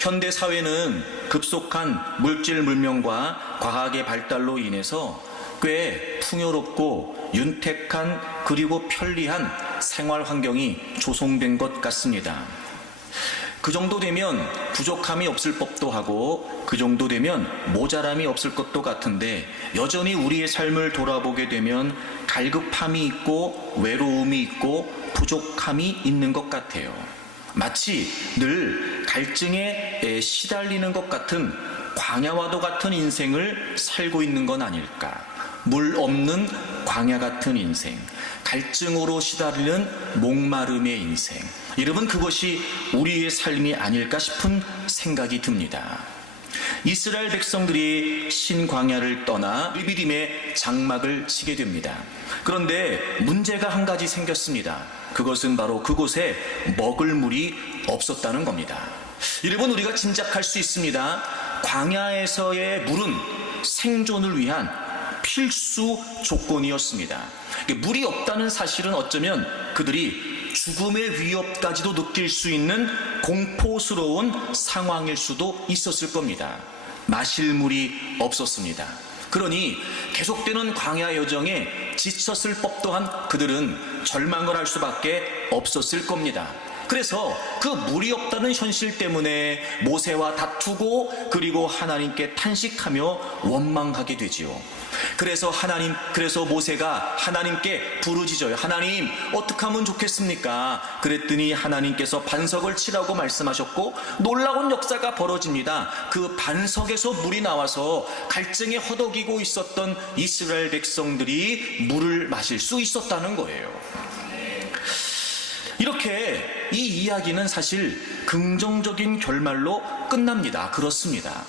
현대 사회는 급속한 물질 문명과 과학의 발달로 인해서 꽤 풍요롭고 윤택한 그리고 편리한 생활 환경이 조성된 것 같습니다. 그 정도 되면 부족함이 없을 법도 하고 그 정도 되면 모자람이 없을 것도 같은데 여전히 우리의 삶을 돌아보게 되면 갈급함이 있고 외로움이 있고 부족함이 있는 것 같아요. 마치 늘 갈증에 시달리는 것 같은 광야와도 같은 인생을 살고 있는 건 아닐까. 물 없는 광야 같은 인생, 갈증으로 시달리는 목마름의 인생. 여러분, 그것이 우리의 삶이 아닐까 싶은 생각이 듭니다. 이스라엘 백성들이 신광야를 떠나 리비딤의 장막을 치게 됩니다. 그런데 문제가 한 가지 생겼습니다. 그것은 바로 그곳에 먹을 물이 없었다는 겁니다. 여러분, 우리가 짐작할 수 있습니다. 광야에서의 물은 생존을 위한 필수 조건이었습니다. 물이 없다는 사실은 어쩌면 그들이 죽음의 위협까지도 느낄 수 있는 공포스러운 상황일 수도 있었을 겁니다. 마실 물이 없었습니다. 그러니 계속되는 광야 여정에 지쳤을 법도 한 그들은 절망을 할 수밖에 없었을 겁니다. 그래서 그 물이 없다는 현실 때문에 모세와 다투고 그리고 하나님께 탄식하며 원망하게 되지요. 그래서 모세가 하나님께 부르짖어요. 하나님, 어떻게 하면 좋겠습니까? 그랬더니 하나님께서 반석을 치라고 말씀하셨고 놀라운 역사가 벌어집니다. 그 반석에서 물이 나와서 갈증에 허덕이고 있었던 이스라엘 백성들이 물을 마실 수 있었다는 거예요. 이렇게 이 이야기는 사실 긍정적인 결말로 끝납니다. 그렇습니다.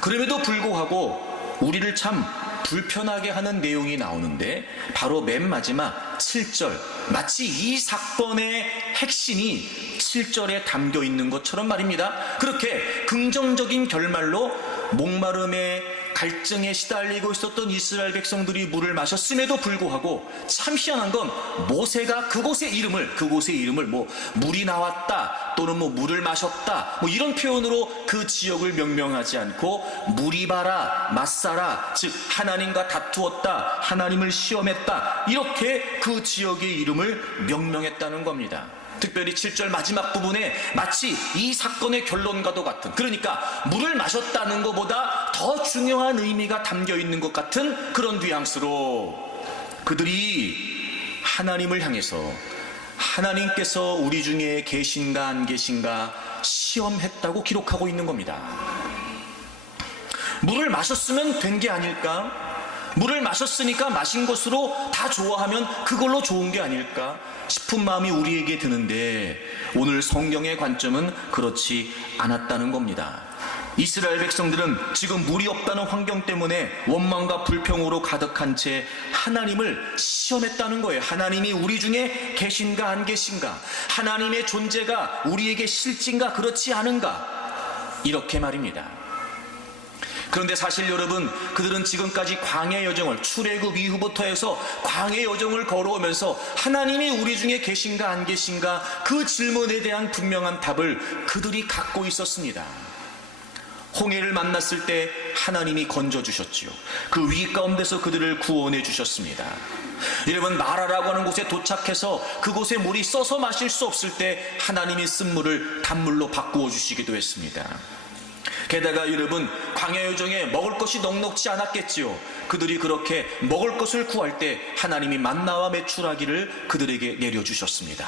그럼에도 불구하고 우리를 참 불편하게 하는 내용이 나오는데 바로 맨 마지막 7절, 마치 이 사건의 핵심이 7절에 담겨 있는 것처럼 말입니다. 그렇게 긍정적인 결말로 목마름에 갈증에 시달리고 있었던 이스라엘 백성들이 물을 마셨음에도 불구하고 참 희한한 건 모세가 그곳의 이름을 물이 나왔다 또는 물을 마셨다 이런 표현으로 그 지역을 명명하지 않고 무리바라, 마사라, 즉 하나님과 다투었다, 하나님을 시험했다 이렇게 그 지역의 이름을 명명했다는 겁니다. 특별히 7절 마지막 부분에 마치 이 사건의 결론과도 같은, 그러니까 물을 마셨다는 것보다 더 중요한 의미가 담겨 있는 것 같은 그런 뉘앙스로 그들이 하나님을 향해서 하나님께서 우리 중에 계신가 안 계신가 시험했다고 기록하고 있는 겁니다. 물을 마셨으면 된 게 아닐까? 물을 마셨으니까 마신 것으로 다 좋아하면 그걸로 좋은 게 아닐까 싶은 마음이 우리에게 드는데 오늘 성경의 관점은 그렇지 않았다는 겁니다. 이스라엘 백성들은 지금 물이 없다는 환경 때문에 원망과 불평으로 가득한 채 하나님을 시험했다는 거예요. 하나님이 우리 중에 계신가 안 계신가, 하나님의 존재가 우리에게 실진가 그렇지 않은가, 이렇게 말입니다. 그런데 사실 여러분, 그들은 지금까지 광야 여정을 출애굽 이후부터 해서 광야 여정을 걸어오면서 하나님이 우리 중에 계신가 안 계신가 그 질문에 대한 분명한 답을 그들이 갖고 있었습니다. 홍해를 만났을 때 하나님이 건져주셨지요. 그 위 가운데서 그들을 구원해 주셨습니다. 여러분, 마라라고 하는 곳에 도착해서 그곳에 물이 써서 마실 수 없을 때 하나님이 쓴 물을 단물로 바꾸어 주시기도 했습니다. 게다가 여러분, 광야 여정에 먹을 것이 넉넉지 않았겠지요. 그들이 그렇게 먹을 것을 구할 때 하나님이 만나와 메추라기를 그들에게 내려주셨습니다.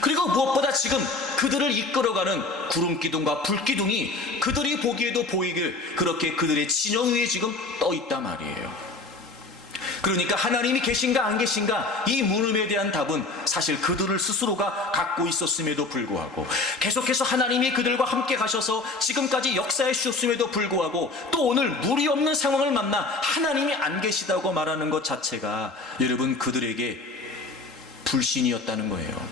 그리고 무엇보다 지금 그들을 이끌어가는 구름기둥과 불기둥이 그들이 보기에도 보이게 그렇게 그들의 진영 위에 지금 떠 있단 말이에요. 그러니까 하나님이 계신가 안 계신가 이 물음에 대한 답은 사실 그들을 스스로가 갖고 있었음에도 불구하고 계속해서 하나님이 그들과 함께 가셔서 지금까지 역사해 주셨음에도 불구하고 또 오늘 물이 없는 상황을 만나 하나님이 안 계시다고 말하는 것 자체가 여러분 그들에게 불신이었다는 거예요.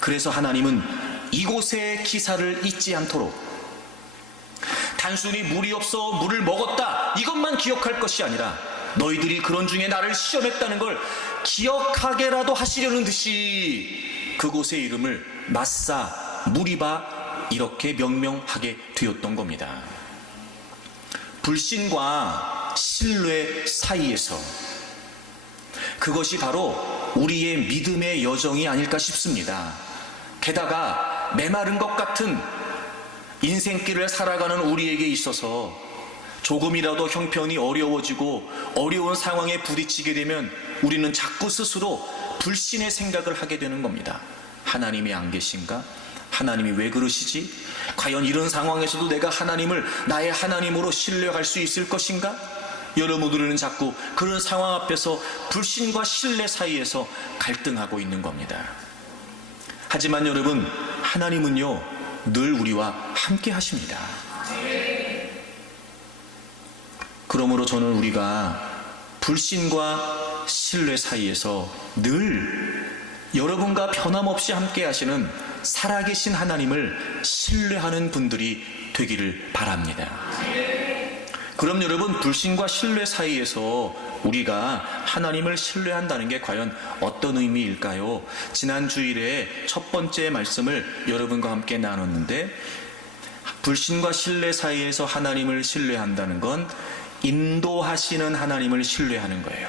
그래서 하나님은 이곳의 기사를 잊지 않도록 단순히 물이 없어 물을 먹었다 이것만 기억할 것이 아니라 너희들이 그런 중에 나를 시험했다는 걸 기억하게라도 하시려는 듯이 그곳의 이름을 마사, 무리바, 이렇게 명명하게 되었던 겁니다. 불신과 신뢰 사이에서, 그것이 바로 우리의 믿음의 여정이 아닐까 싶습니다. 게다가 메마른 것 같은 인생길을 살아가는 우리에게 있어서 조금이라도 형편이 어려워지고 어려운 상황에 부딪히게 되면 우리는 자꾸 스스로 불신의 생각을 하게 되는 겁니다. 하나님이 안 계신가? 하나님이 왜 그러시지? 과연 이런 상황에서도 내가 하나님을 나의 하나님으로 신뢰할 수 있을 것인가? 여러분들은 자꾸 그런 상황 앞에서 불신과 신뢰 사이에서 갈등하고 있는 겁니다. 하지만 여러분, 하나님은요 늘 우리와 함께 하십니다. 그러므로 저는 우리가 불신과 신뢰 사이에서 늘 여러분과 변함없이 함께 하시는 살아계신 하나님을 신뢰하는 분들이 되기를 바랍니다. 그럼 여러분, 불신과 신뢰 사이에서 우리가 하나님을 신뢰한다는 게 과연 어떤 의미일까요? 지난 주일에 첫 번째 말씀을 여러분과 함께 나눴는데, 불신과 신뢰 사이에서 하나님을 신뢰한다는 건 인도하시는 하나님을 신뢰하는 거예요.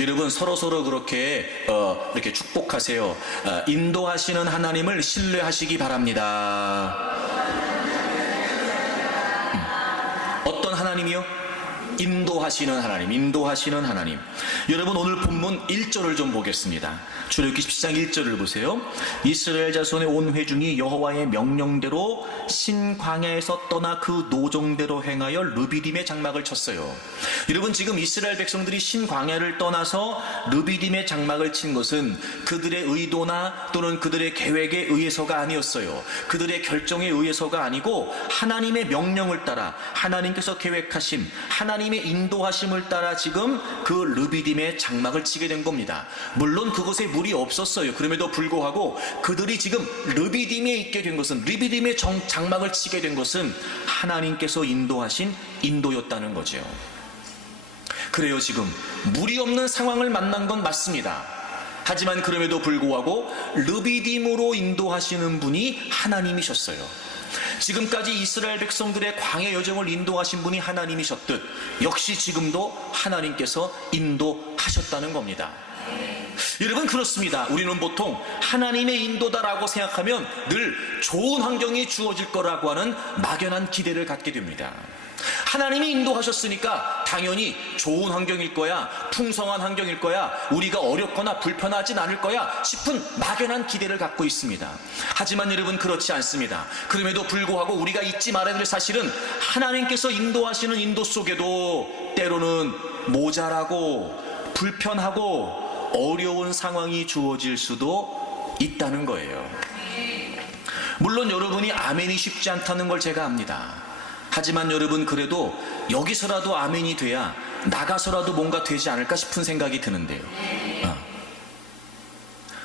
여러분, 서로 그렇게 이렇게 축복하세요. 인도하시는 하나님을 신뢰하시기 바랍니다. 어떤 하나님이요? 인도하시는 하나님. 여러분, 오늘 본문 1절을 좀 보겠습니다. 출애굽기 10장 1절을 보세요. 이스라엘 자손의 온 회중이 여호와의 명령대로 신광야에서 떠나 그 노정대로 행하여 르비딤의 장막을 쳤어요. 여러분, 지금 이스라엘 백성들이 신광야를 떠나서 르비딤의 장막을 친 것은 그들의 의도나 또는 그들의 계획에 의해서가 아니었어요. 그들의 결정에 의해서가 아니고 하나님의 명령을 따라, 하나님께서 계획하신 하나님의 인도하심을 따라 지금 그 르비딤의 장막을 치게 된 겁니다. 물론 그곳에 물이 없었어요. 그럼에도 불구하고 그들이 지금 르비딤에 있게 된 것은, 르비딤의 장막을 치게 된 것은 하나님께서 인도하신 인도였다는 거죠. 그래요, 지금 물이 없는 상황을 만난 건 맞습니다. 하지만 그럼에도 불구하고 르비딤으로 인도하시는 분이 하나님이셨어요. 지금까지 이스라엘 백성들의 광야 여정을 인도하신 분이 하나님이셨듯 역시 지금도 하나님께서 인도하셨다는 겁니다. 여러분, 그렇습니다. 우리는 보통 하나님의 인도다라고 생각하면 늘 좋은 환경이 주어질 거라고 하는 막연한 기대를 갖게 됩니다. 하나님이 인도하셨으니까 당연히 좋은 환경일 거야, 풍성한 환경일 거야, 우리가 어렵거나 불편하진 않을 거야 싶은 막연한 기대를 갖고 있습니다. 하지만 여러분, 그렇지 않습니다. 그럼에도 불구하고 우리가 잊지 말아야 될 사실은 하나님께서 인도하시는 인도 속에도 때로는 모자라고 불편하고 어려운 상황이 주어질 수도 있다는 거예요. 물론 여러분이 아멘이 쉽지 않다는 걸 제가 압니다. 하지만 여러분, 그래도 여기서라도 아멘이 돼야 나가서라도 뭔가 되지 않을까 싶은 생각이 드는데요.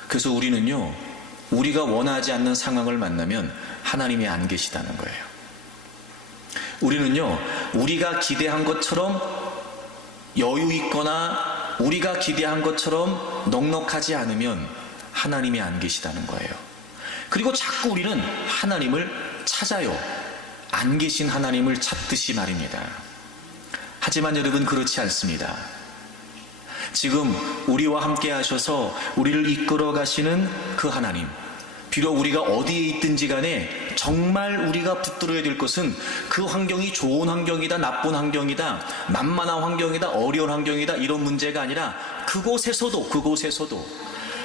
그래서 우리는요, 우리가 원하지 않는 상황을 만나면 하나님이 안 계시다는 거예요. 우리는요, 우리가 기대한 것처럼 여유 있거나 우리가 기대한 것처럼 넉넉하지 않으면 하나님이 안 계시다는 거예요. 그리고 자꾸 우리는 하나님을 찾아요. 안 계신 하나님을 찾듯이 말입니다. 하지만 여러분, 그렇지 않습니다. 지금 우리와 함께 하셔서 우리를 이끌어 가시는 그 하나님, 비록 우리가 어디에 있든지 간에 정말 우리가 붙들어야 될 것은 그 환경이 좋은 환경이다, 나쁜 환경이다, 만만한 환경이다, 어려운 환경이다, 이런 문제가 아니라 그곳에서도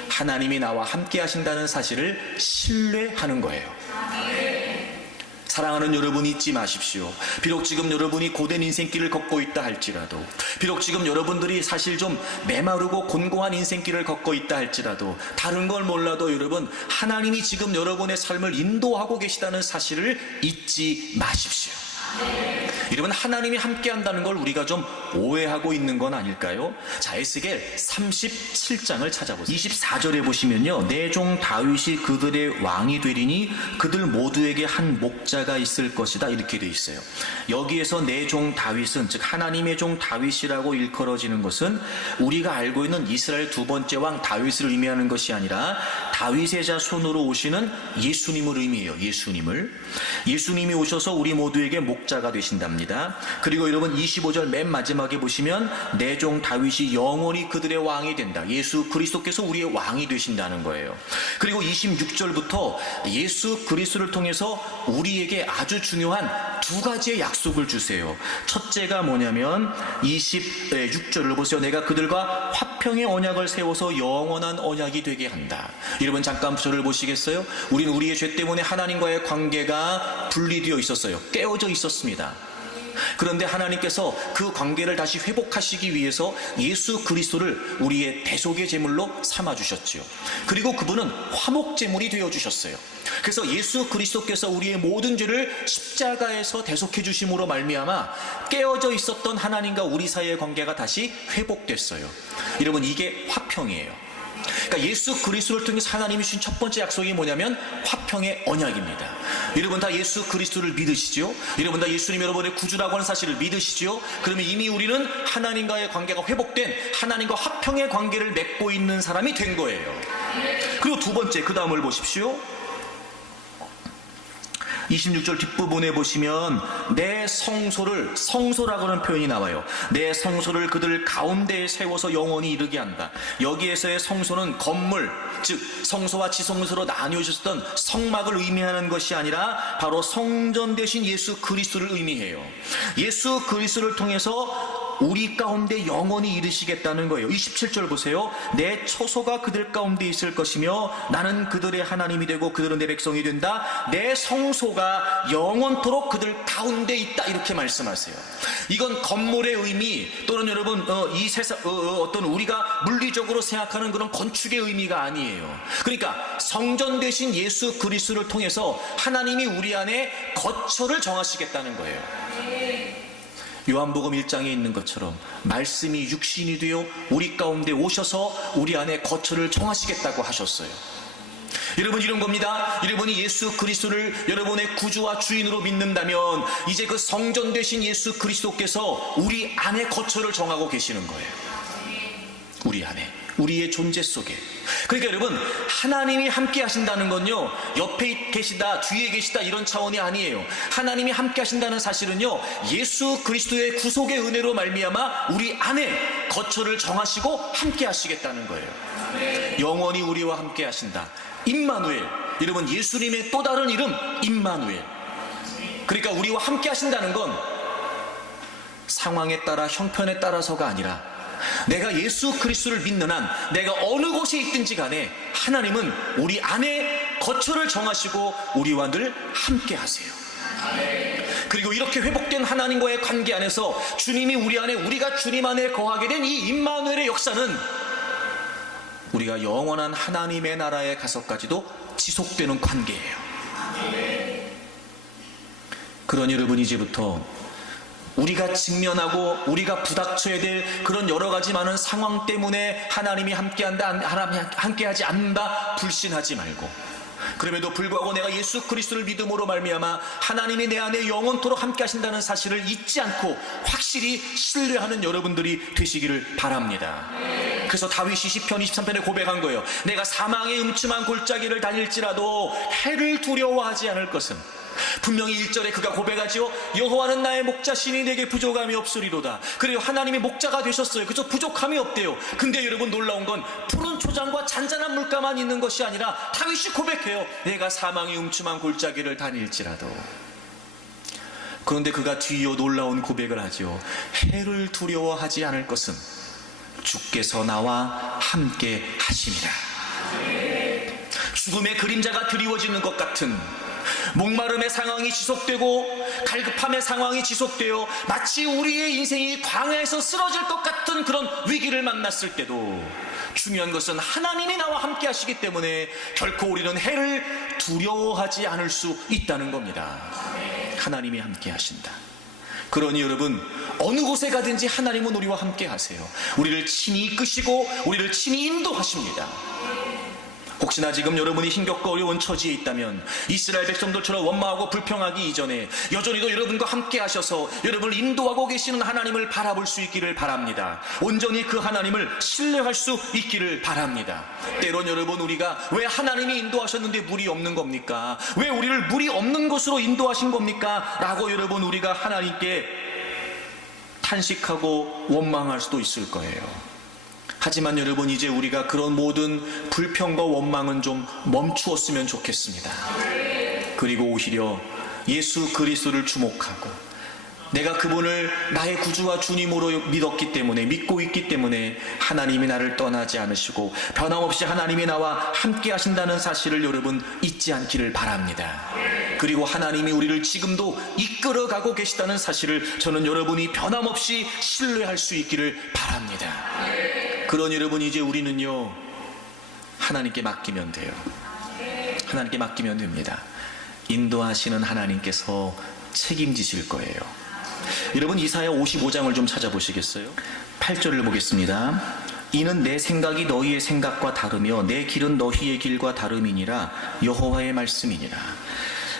하나님이 나와 함께 하신다는 사실을 신뢰하는 거예요. 사랑하는 여러분, 잊지 마십시오. 비록 지금 여러분이 고된 인생길을 걷고 있다 할지라도, 비록 지금 여러분들이 사실 좀 메마르고 곤고한 인생길을 걷고 있다 할지라도, 다른 걸 몰라도 여러분, 하나님이 지금 여러분의 삶을 인도하고 계시다는 사실을 잊지 마십시오. 여러분, 하나님이 함께 한다는 걸 우리가 좀 오해하고 있는 건 아닐까요? 자, 에스겔 37장을 찾아보세요. 24절에 보시면요, 내 종 다윗이 그들의 왕이 되리니 그들 모두에게 한 목자가 있을 것이다, 이렇게 돼 있어요. 여기에서 내 종 다윗은, 즉 하나님의 종 다윗이라고 일컬어지는 것은 우리가 알고 있는 이스라엘 두 번째 왕 다윗을 의미하는 것이 아니라 다윗의 자손으로 오시는 예수님을 의미해요. 예수님이 오셔서 우리 모두에게 목자가 되신답니다. 그리고 여러분 25절 맨 마지막에 보시면 내 종 다윗이 영원히 그들의 왕이 된다. 예수 그리스도께서 우리의 왕이 되신다는 거예요. 그리고 26절부터 예수 그리스도를 통해서 우리에게 아주 중요한 두 가지의 약속을 주세요. 첫째가 뭐냐면 26절을 보세요. 내가 그들과 화평의 언약을 세워서 영원한 언약이 되게 한다. 여러분 잠깐 저를 보시겠어요? 우리는 우리의 죄 때문에 하나님과의 관계가 분리되어 있었어요. 깨어져 있었습니다. 그런데 하나님께서 그 관계를 다시 회복하시기 위해서 예수 그리스도를 우리의 대속의 제물로 삼아주셨지요. 그리고 그분은 화목제물이 되어주셨어요. 그래서 예수 그리스도께서 우리의 모든 죄를 십자가에서 대속해 주심으로 말미암아 깨어져 있었던 하나님과 우리 사이의 관계가 다시 회복됐어요. 여러분 이게 화평이에요. 그러니까 예수 그리스도를 통해서 하나님이 주신 첫 번째 약속이 뭐냐면 화평의 언약입니다. 여러분 다 예수 그리스도를 믿으시죠? 여러분 다 예수님 여러분의 구주라고 하는 사실을 믿으시죠? 그러면 이미 우리는 하나님과의 관계가 회복된 하나님과 화평의 관계를 맺고 있는 사람이 된 거예요. 그리고 두 번째 그 다음을 보십시오. 26절 뒷부분에 보시면 내 성소라고 하는 표현이 나와요. 내 성소를 그들 가운데에 세워서 영원히 이르게 한다. 여기에서의 성소는 건물, 즉 성소와 지성소로 나뉘어졌던 성막을 의미하는 것이 아니라 바로 성전 대신 예수 그리스도를 의미해요. 예수 그리스도를 통해서 우리 가운데 영원히 이르시겠다는 거예요. 27절 보세요. 내 처소가 그들 가운데 있을 것이며 나는 그들의 하나님이 되고 그들은 내 백성이 된다. 내 성소가 영원토록 그들 가운데 있다. 이렇게 말씀하세요. 이건 건물의 의미 또는 여러분 이 세상 어떤 우리가 물리적으로 생각하는 그런 건축의 의미가 아니에요. 그러니까 성전 대신 예수 그리스도를 통해서 하나님이 우리 안에 거처를 정하시겠다는 거예요. 요한복음 1장에 있는 것처럼 말씀이 육신이 되어 우리 가운데 오셔서 우리 안에 거처를 정하시겠다고 하셨어요. 여러분 이런 겁니다. 여러분이 예수 그리스도를 여러분의 구주와 주인으로 믿는다면 이제 그 성전 되신 예수 그리스도께서 우리 안에 거처를 정하고 계시는 거예요. 우리 안에, 우리의 존재 속에. 그러니까 여러분 하나님이 함께 하신다는 건요 옆에 계시다 뒤에 계시다 이런 차원이 아니에요. 하나님이 함께 하신다는 사실은요 예수 그리스도의 구속의 은혜로 말미암아 우리 안에 거처를 정하시고 함께 하시겠다는 거예요. 영원히 우리와 함께 하신다. 임마누엘. 여러분 예수님의 또 다른 이름 임마누엘. 그러니까 우리와 함께 하신다는 건 상황에 따라 형편에 따라서가 아니라 내가 예수 그리스도를 믿는 한 내가 어느 곳에 있든지 간에 하나님은 우리 안에 거처를 정하시고 우리와 늘 함께 하세요. 그리고 이렇게 회복된 하나님과의 관계 안에서 주님이 우리 안에 우리가 주님 안에 거하게 된 이 임마누엘의 역사는 우리가 영원한 하나님의 나라에 가서까지도 지속되는 관계예요. 그러니 여러분 이제부터 우리가 직면하고 우리가 부닥쳐야 될 그런 여러 가지 많은 상황 때문에 하나님이 함께한다, 하나님이 함께하지 않는다 불신하지 말고, 그럼에도 불구하고 내가 예수 그리스도를 믿음으로 말미암아 하나님이 내 안에 영원토록 함께하신다는 사실을 잊지 않고 확실히 신뢰하는 여러분들이 되시기를 바랍니다. 그래서 다윗이 시편 23편에 고백한 거예요. 내가 사망의 음침한 골짜기를 다닐지라도 해를 두려워하지 않을 것은, 분명히 1절에 그가 고백하지요. 여호와는 나의 목자시니 내게 부족함이 없으리로다. 그래요, 하나님이 목자가 되셨어요. 그래서 부족함이 없대요. 근데 여러분 놀라운 건 푸른 초장과 잔잔한 물가만 있는 것이 아니라 다윗이 고백해요. 내가 사망의 음침한 골짜기를 다닐지라도. 그런데 그가 뒤이어 놀라운 고백을 하지요. 해를 두려워하지 않을 것은 주께서 나와 함께 하심이라. 죽음의 그림자가 드리워지는 것 같은 목마름의 상황이 지속되고 갈급함의 상황이 지속되어 마치 우리의 인생이 광야에서 쓰러질 것 같은 그런 위기를 만났을 때도 중요한 것은 하나님이 나와 함께 하시기 때문에 결코 우리는 해를 두려워하지 않을 수 있다는 겁니다. 하나님이 함께 하신다. 그러니 여러분 어느 곳에 가든지 하나님은 우리와 함께 하세요. 우리를 친히 이끄시고 우리를 친히 인도하십니다. 혹시나 지금 여러분이 힘겹고 어려운 처지에 있다면 이스라엘 백성들처럼 원망하고 불평하기 이전에 여전히도 여러분과 함께 하셔서 여러분을 인도하고 계시는 하나님을 바라볼 수 있기를 바랍니다. 온전히 그 하나님을 신뢰할 수 있기를 바랍니다. 때론 여러분, 우리가 왜 하나님이 인도하셨는데 물이 없는 겁니까? 왜 우리를 물이 없는 곳으로 인도하신 겁니까? 라고 여러분, 우리가 하나님께 탄식하고 원망할 수도 있을 거예요. 하지만 여러분, 이제 우리가 그런 모든 불평과 원망은 좀 멈추었으면 좋겠습니다. 그리고 오히려 예수 그리스도를 주목하고 내가 그분을 나의 구주와 주님으로 믿고 있기 때문에 하나님이 나를 떠나지 않으시고 변함없이 하나님이 나와 함께 하신다는 사실을 여러분 잊지 않기를 바랍니다. 그리고 하나님이 우리를 지금도 이끌어가고 계시다는 사실을 저는 여러분이 변함없이 신뢰할 수 있기를 바랍니다. 그런 여러분, 이제 우리는요, 하나님께 맡기면 돼요. 하나님께 맡기면 됩니다. 인도하시는 하나님께서 책임지실 거예요. 여러분, 이사야 55장을 좀 찾아보시겠어요? 8절을 보겠습니다. 이는 내 생각이 너희의 생각과 다르며 내 길은 너희의 길과 다름이니라. 여호와의 말씀이니라.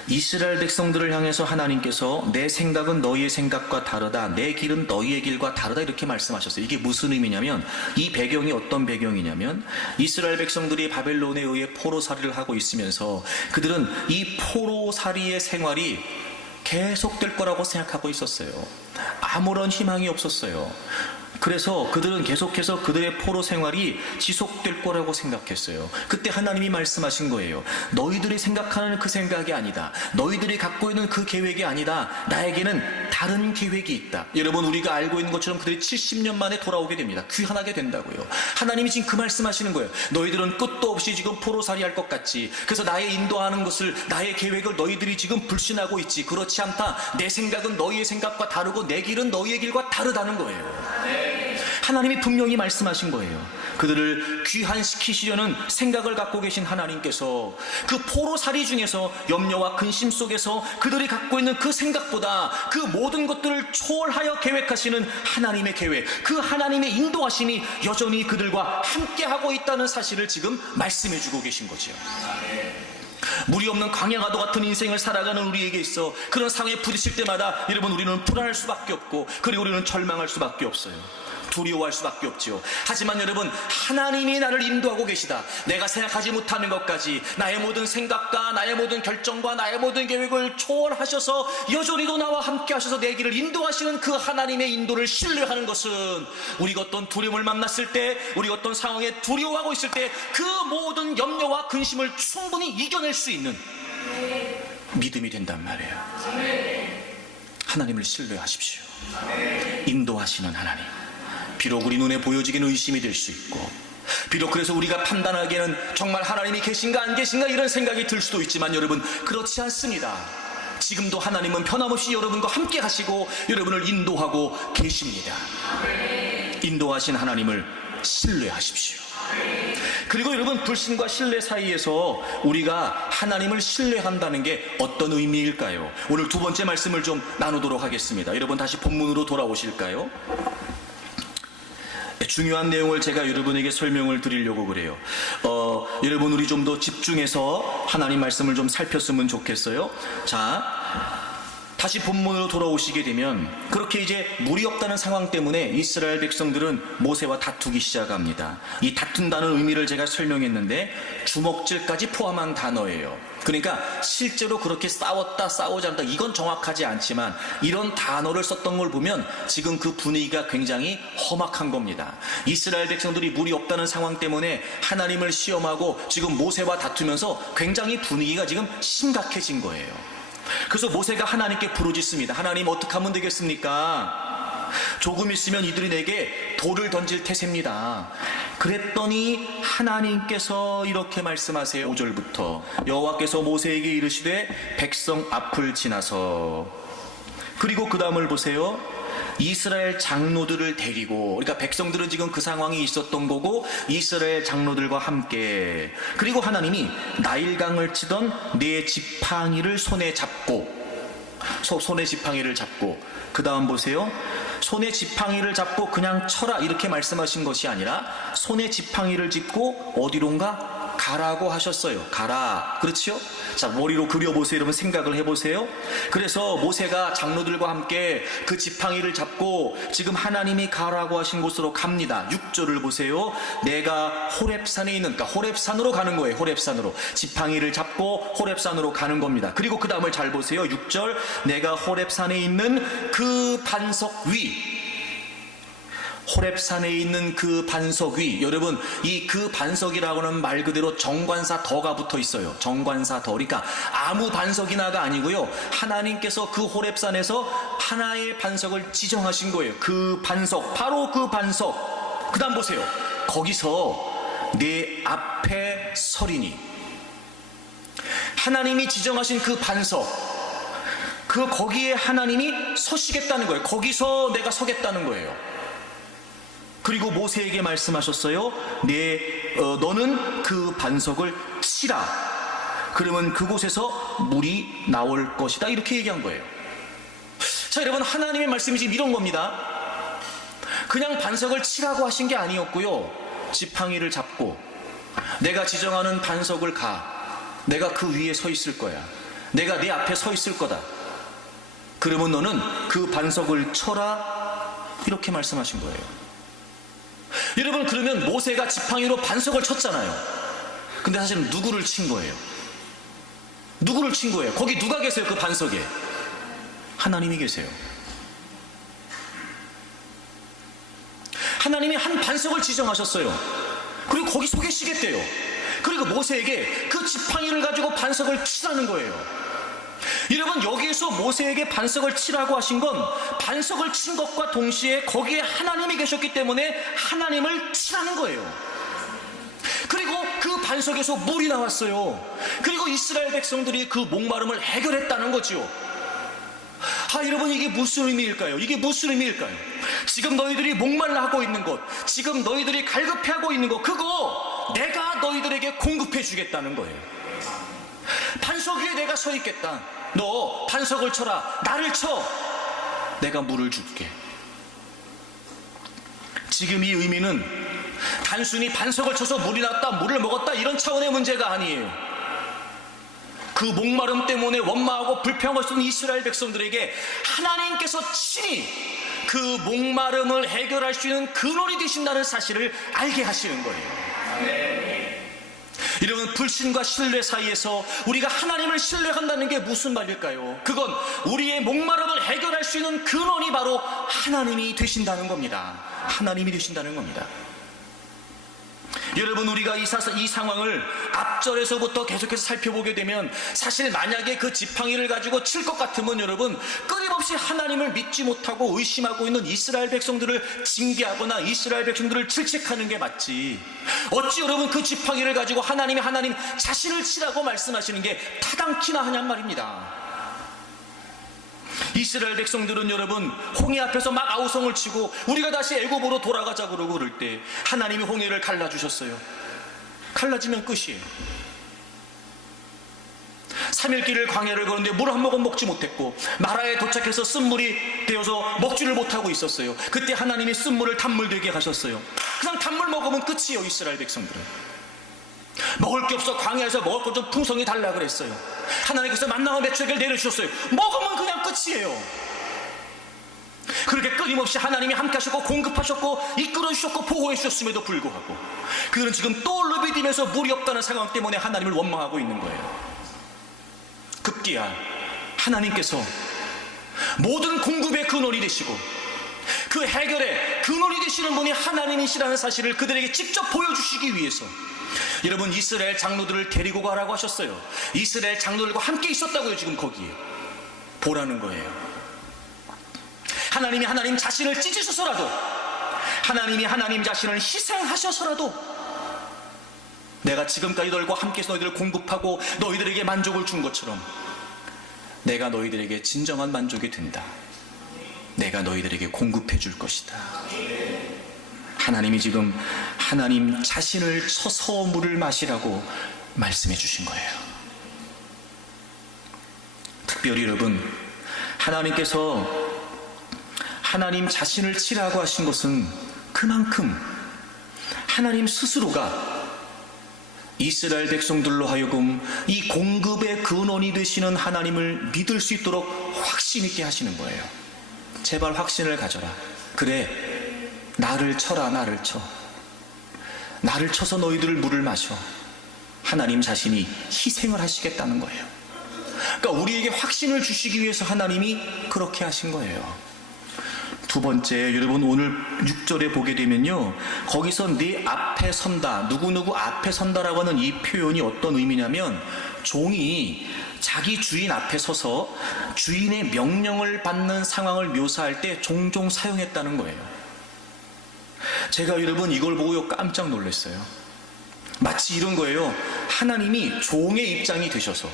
이스라엘 백성들을 향해서 하나님께서 내 생각은 너희의 생각과 다르다, 내 길은 너희의 길과 다르다, 이렇게 말씀하셨어요. 이게 무슨 의미냐면, 이 배경이 어떤 배경이냐면, 이스라엘 백성들이 바벨론에 의해 포로살이를 하고 있으면서 그들은 이 포로살이의 생활이 계속될 거라고 생각하고 있었어요. 아무런 희망이 없었어요. 그래서 그들은 계속해서 그들의 포로 생활이 지속될 거라고 생각했어요. 그때 하나님이 말씀하신 거예요. 너희들이 생각하는 그 생각이 아니다. 너희들이 갖고 있는 그 계획이 아니다. 나에게는 다른 계획이 있다. 여러분, 우리가 알고 있는 것처럼 그들이 70년 만에 돌아오게 됩니다. 귀환하게 된다고요. 하나님이 지금 그 말씀하시는 거예요. 너희들은 끝도 없이 지금 포로살이 할 것 같지. 그래서 나의 인도하는 것을, 나의 계획을 너희들이 지금 불신하고 있지. 그렇지 않다. 내 생각은 너희의 생각과 다르고 내 길은 너희의 길과 다르다는 거예요. 하나님이 분명히 말씀하신 거예요. 그들을 귀환시키시려는 생각을 갖고 계신 하나님께서 그 포로살이 중에서 염려와 근심 속에서 그들이 갖고 있는 그 생각보다 그 모든 것들을 초월하여 계획하시는 하나님의 계획, 그 하나님의 인도하심이 여전히 그들과 함께하고 있다는 사실을 지금 말씀해주고 계신 거죠. 물이 없는 광야가도 같은 인생을 살아가는 우리에게 있어 그런 상황에 부딪힐 때마다 여러분, 우리는 불안할 수밖에 없고, 그리고 우리는 절망할 수밖에 없어요. 두려워할 수밖에 없죠. 하지만 여러분, 하나님이 나를 인도하고 계시다. 내가 생각하지 못하는 것까지 나의 모든 생각과 나의 모든 결정과 나의 모든 계획을 초월하셔서 여전히도 나와 함께 하셔서 내 길을 인도하시는 그 하나님의 인도를 신뢰하는 것은 우리가 어떤 두려움을 만났을 때, 우리가 어떤 상황에 두려워하고 있을 때 그 모든 염려와 근심을 충분히 이겨낼 수 있는 믿음이 된단 말이에요. 하나님을 신뢰하십시오. 인도하시는 하나님. 비록 우리 눈에 보여지기는 의심이 될 수 있고, 비록 그래서 우리가 판단하기에는 정말 하나님이 계신가 안 계신가 이런 생각이 들 수도 있지만 여러분, 그렇지 않습니다. 지금도 하나님은 변함없이 여러분과 함께 하시고 여러분을 인도하고 계십니다. 인도하신 하나님을 신뢰하십시오. 그리고 여러분, 불신과 신뢰 사이에서 우리가 하나님을 신뢰한다는 게 어떤 의미일까요? 오늘 두 번째 말씀을 좀 나누도록 하겠습니다. 여러분, 다시 본문으로 돌아오실까요? 중요한 내용을 제가 여러분에게 설명을 드리려고 그래요. 여러분, 우리 좀 더 집중해서 하나님 말씀을 좀 살폈으면 좋겠어요. 자, 다시 본문으로 돌아오시게 되면 그렇게 이제 물이 없다는 상황 때문에 이스라엘 백성들은 모세와 다투기 시작합니다. 이 다툰다는 의미를 제가 설명했는데 주먹질까지 포함한 단어예요. 그러니까 실제로 그렇게 싸웠다 싸우지 않다 이건 정확하지 않지만 이런 단어를 썼던 걸 보면 지금 그 분위기가 굉장히 험악한 겁니다. 이스라엘 백성들이 물이 없다는 상황 때문에 하나님을 시험하고 지금 모세와 다투면서 굉장히 분위기가 지금 심각해진 거예요. 그래서 모세가 하나님께 부르짖습니다. 하나님, 어떻게 하면 되겠습니까? 조금 있으면 이들이 내게 돌을 던질 태세입니다. 그랬더니 하나님께서 이렇게 말씀하세요. 5절부터 여호와께서 모세에게 이르시되 백성 앞을 지나서, 그리고 그 다음을 보세요. 이스라엘 장로들을 데리고, 그러니까 백성들은 지금 그 상황이 있었던 거고 이스라엘 장로들과 함께, 그리고 하나님이 나일강을 치던 네 지팡이를 손에 잡고, 손에 지팡이를 잡고, 그 다음 보세요. 손에 지팡이를 잡고 그냥 쳐라 이렇게 말씀하신 것이 아니라 손에 지팡이를 짚고 어디론가 가라고 하셨어요. 가라. 그렇죠? 자, 머리로 그려보세요. 여러분 생각을 해보세요. 그래서 모세가 장로들과 함께 그 지팡이를 잡고 지금 하나님이 가라고 하신 곳으로 갑니다. 6절을 보세요. 내가 호렙산에 있는, 그러니까 호렙산으로 가는 거예요. 호렙산으로. 지팡이를 잡고 호렙산으로 가는 겁니다. 그리고 그 다음을 잘 보세요. 6절. 내가 호렙산에 있는 그 반석 위. 호렙산에 있는 그 반석 위, 여러분 이 그 반석이라고는 말 그대로 정관사 더가 붙어 있어요. 정관사 더. 그러니까 아무 반석이나가 아니고요, 하나님께서 그 호렙산에서 하나의 반석을 지정하신 거예요. 그 반석, 바로 그 반석. 그 다음 보세요. 거기서 내 앞에 서리니. 하나님이 지정하신 그 반석, 거기에 하나님이 서시겠다는 거예요. 거기서 내가 서겠다는 거예요. 그리고 모세에게 말씀하셨어요. 너는 그 반석을 치라. 그러면 그곳에서 물이 나올 것이다. 이렇게 얘기한 거예요. 자, 여러분, 하나님의 말씀이 지금 이런 겁니다. 그냥 반석을 치라고 하신 게 아니었고요, 지팡이를 잡고 내가 지정하는 반석을 가. 내가 그 위에 서 있을 거야. 내가 네 앞에 서 있을 거다. 그러면 너는 그 반석을 쳐라. 이렇게 말씀하신 거예요. 여러분, 그러면 모세가 지팡이로 반석을 쳤잖아요. 근데 사실은 누구를 친 거예요? 누구를 친 거예요? 거기 누가 계세요? 그 반석에 하나님이 계세요. 하나님이 한 반석을 지정하셨어요. 그리고 거기 서 계시겠대요. 그리고 모세에게 그 지팡이를 가지고 반석을 치라는 거예요. 여러분, 여기에서 모세에게 반석을 치라고 하신 건 반석을 친 것과 동시에 거기에 하나님이 계셨기 때문에 하나님을 치라는 거예요. 그리고 그 반석에서 물이 나왔어요. 그리고 이스라엘 백성들이 그 목마름을 해결했다는 거죠. 여러분, 이게 무슨 의미일까요? 이게 무슨 의미일까요? 지금 너희들이 목말라 하고 있는 것, 지금 너희들이 갈급해하고 있는 것, 그거 내가 너희들에게 공급해 주겠다는 거예요. 반석 위에 내가 서 있겠다. 너 반석을 쳐라. 나를 쳐. 내가 물을 줄게. 지금 이 의미는 단순히 반석을 쳐서 물이 났다, 물을 먹었다, 이런 차원의 문제가 아니에요. 그 목마름 때문에 원망하고 불평할 수 있는 이스라엘 백성들에게 하나님께서 친히 그 목마름을 해결할 수 있는 근원이 되신다는 사실을 알게 하시는 거예요. 여러분, 불신과 신뢰 사이에서 우리가 하나님을 신뢰한다는 게 무슨 말일까요? 그건 우리의 목마름을 해결할 수 있는 근원이 바로 하나님이 되신다는 겁니다. 하나님이 되신다는 겁니다. 여러분, 우리가 이 상황을 앞절에서부터 계속해서 살펴보게 되면 사실 만약에 그 지팡이를 가지고 칠 것 같으면 여러분, 끊임없이 하나님을 믿지 못하고 의심하고 있는 이스라엘 백성들을 징계하거나 이스라엘 백성들을 질책하는 게 맞지, 어찌 여러분 그 지팡이를 가지고 하나님 자신을 치라고 말씀하시는 게 타당키나 하냔 말입니다. 이스라엘 백성들은 여러분 홍해 앞에서 막 아우성을 치고 우리가 다시 애굽으로 돌아가자 그러고 그럴 때 하나님이 홍해를 갈라주셨어요. 갈라지면 끝이에요. 3일 길을 광야를 걸었는데 물 한 모금 먹지 못했고 마라에 도착해서 쓴물이 되어서 먹지를 못하고 있었어요. 그때 하나님이 쓴물을 단물 되게 하셨어요. 그냥 단물 먹으면 끝이에요. 이스라엘 백성들은 먹을 게 없어 광야에서 먹을 것 좀 풍성히 달라 그랬어요. 하나님께서 만나와 메추라기를 내려주셨어요. 먹으면 그냥 끝이에요. 그렇게 끊임없이 하나님이 함께 하셨고 공급하셨고 이끌어 주셨고 보호해 주셨음에도 불구하고 그들은 지금 또 르비딤에서 물이 없다는 상황 때문에 하나님을 원망하고 있는 거예요. 급기야 하나님께서 모든 공급의 근원이 되시고 그 해결의 근원이 되시는 분이 하나님이시라는 사실을 그들에게 직접 보여주시기 위해서 여러분 이스라엘 장로들을 데리고 가라고 하셨어요. 이스라엘 장로들과 함께 있었다고요. 지금 거기에 보라는 거예요. 하나님이 하나님 자신을 찢으셔서라도 하나님이 하나님 자신을 희생하셔서라도 내가 지금까지 너희들과 함께해서 너희들을 공급하고 너희들에게 만족을 준 것처럼 내가 너희들에게 진정한 만족이 된다. 내가 너희들에게 공급해 줄 것이다. 하나님이 지금 하나님 자신을 쳐서 물을 마시라고 말씀해 주신 거예요. 특별히 여러분 하나님께서 하나님 자신을 치라고 하신 것은 그만큼 하나님 스스로가 이스라엘 백성들로 하여금 이 공급의 근원이 되시는 하나님을 믿을 수 있도록 확신 있게 하시는 거예요. 제발 확신을 가져라. 그래, 나를 쳐라. 나를 쳐. 나를 쳐서 너희들 물을 마셔. 하나님 자신이 희생을 하시겠다는 거예요. 그러니까 우리에게 확신을 주시기 위해서 하나님이 그렇게 하신 거예요. 두 번째, 여러분 오늘 6절에 보게 되면요, 거기서 네 앞에 선다, 누구누구 앞에 선다라고 하는 이 표현이 어떤 의미냐면, 종이 자기 주인 앞에 서서 주인의 명령을 받는 상황을 묘사할 때 종종 사용했다는 거예요. 제가 여러분 이걸 보고 깜짝 놀랐어요. 마치 이런 거예요. 하나님이 종의 입장이 되셔서,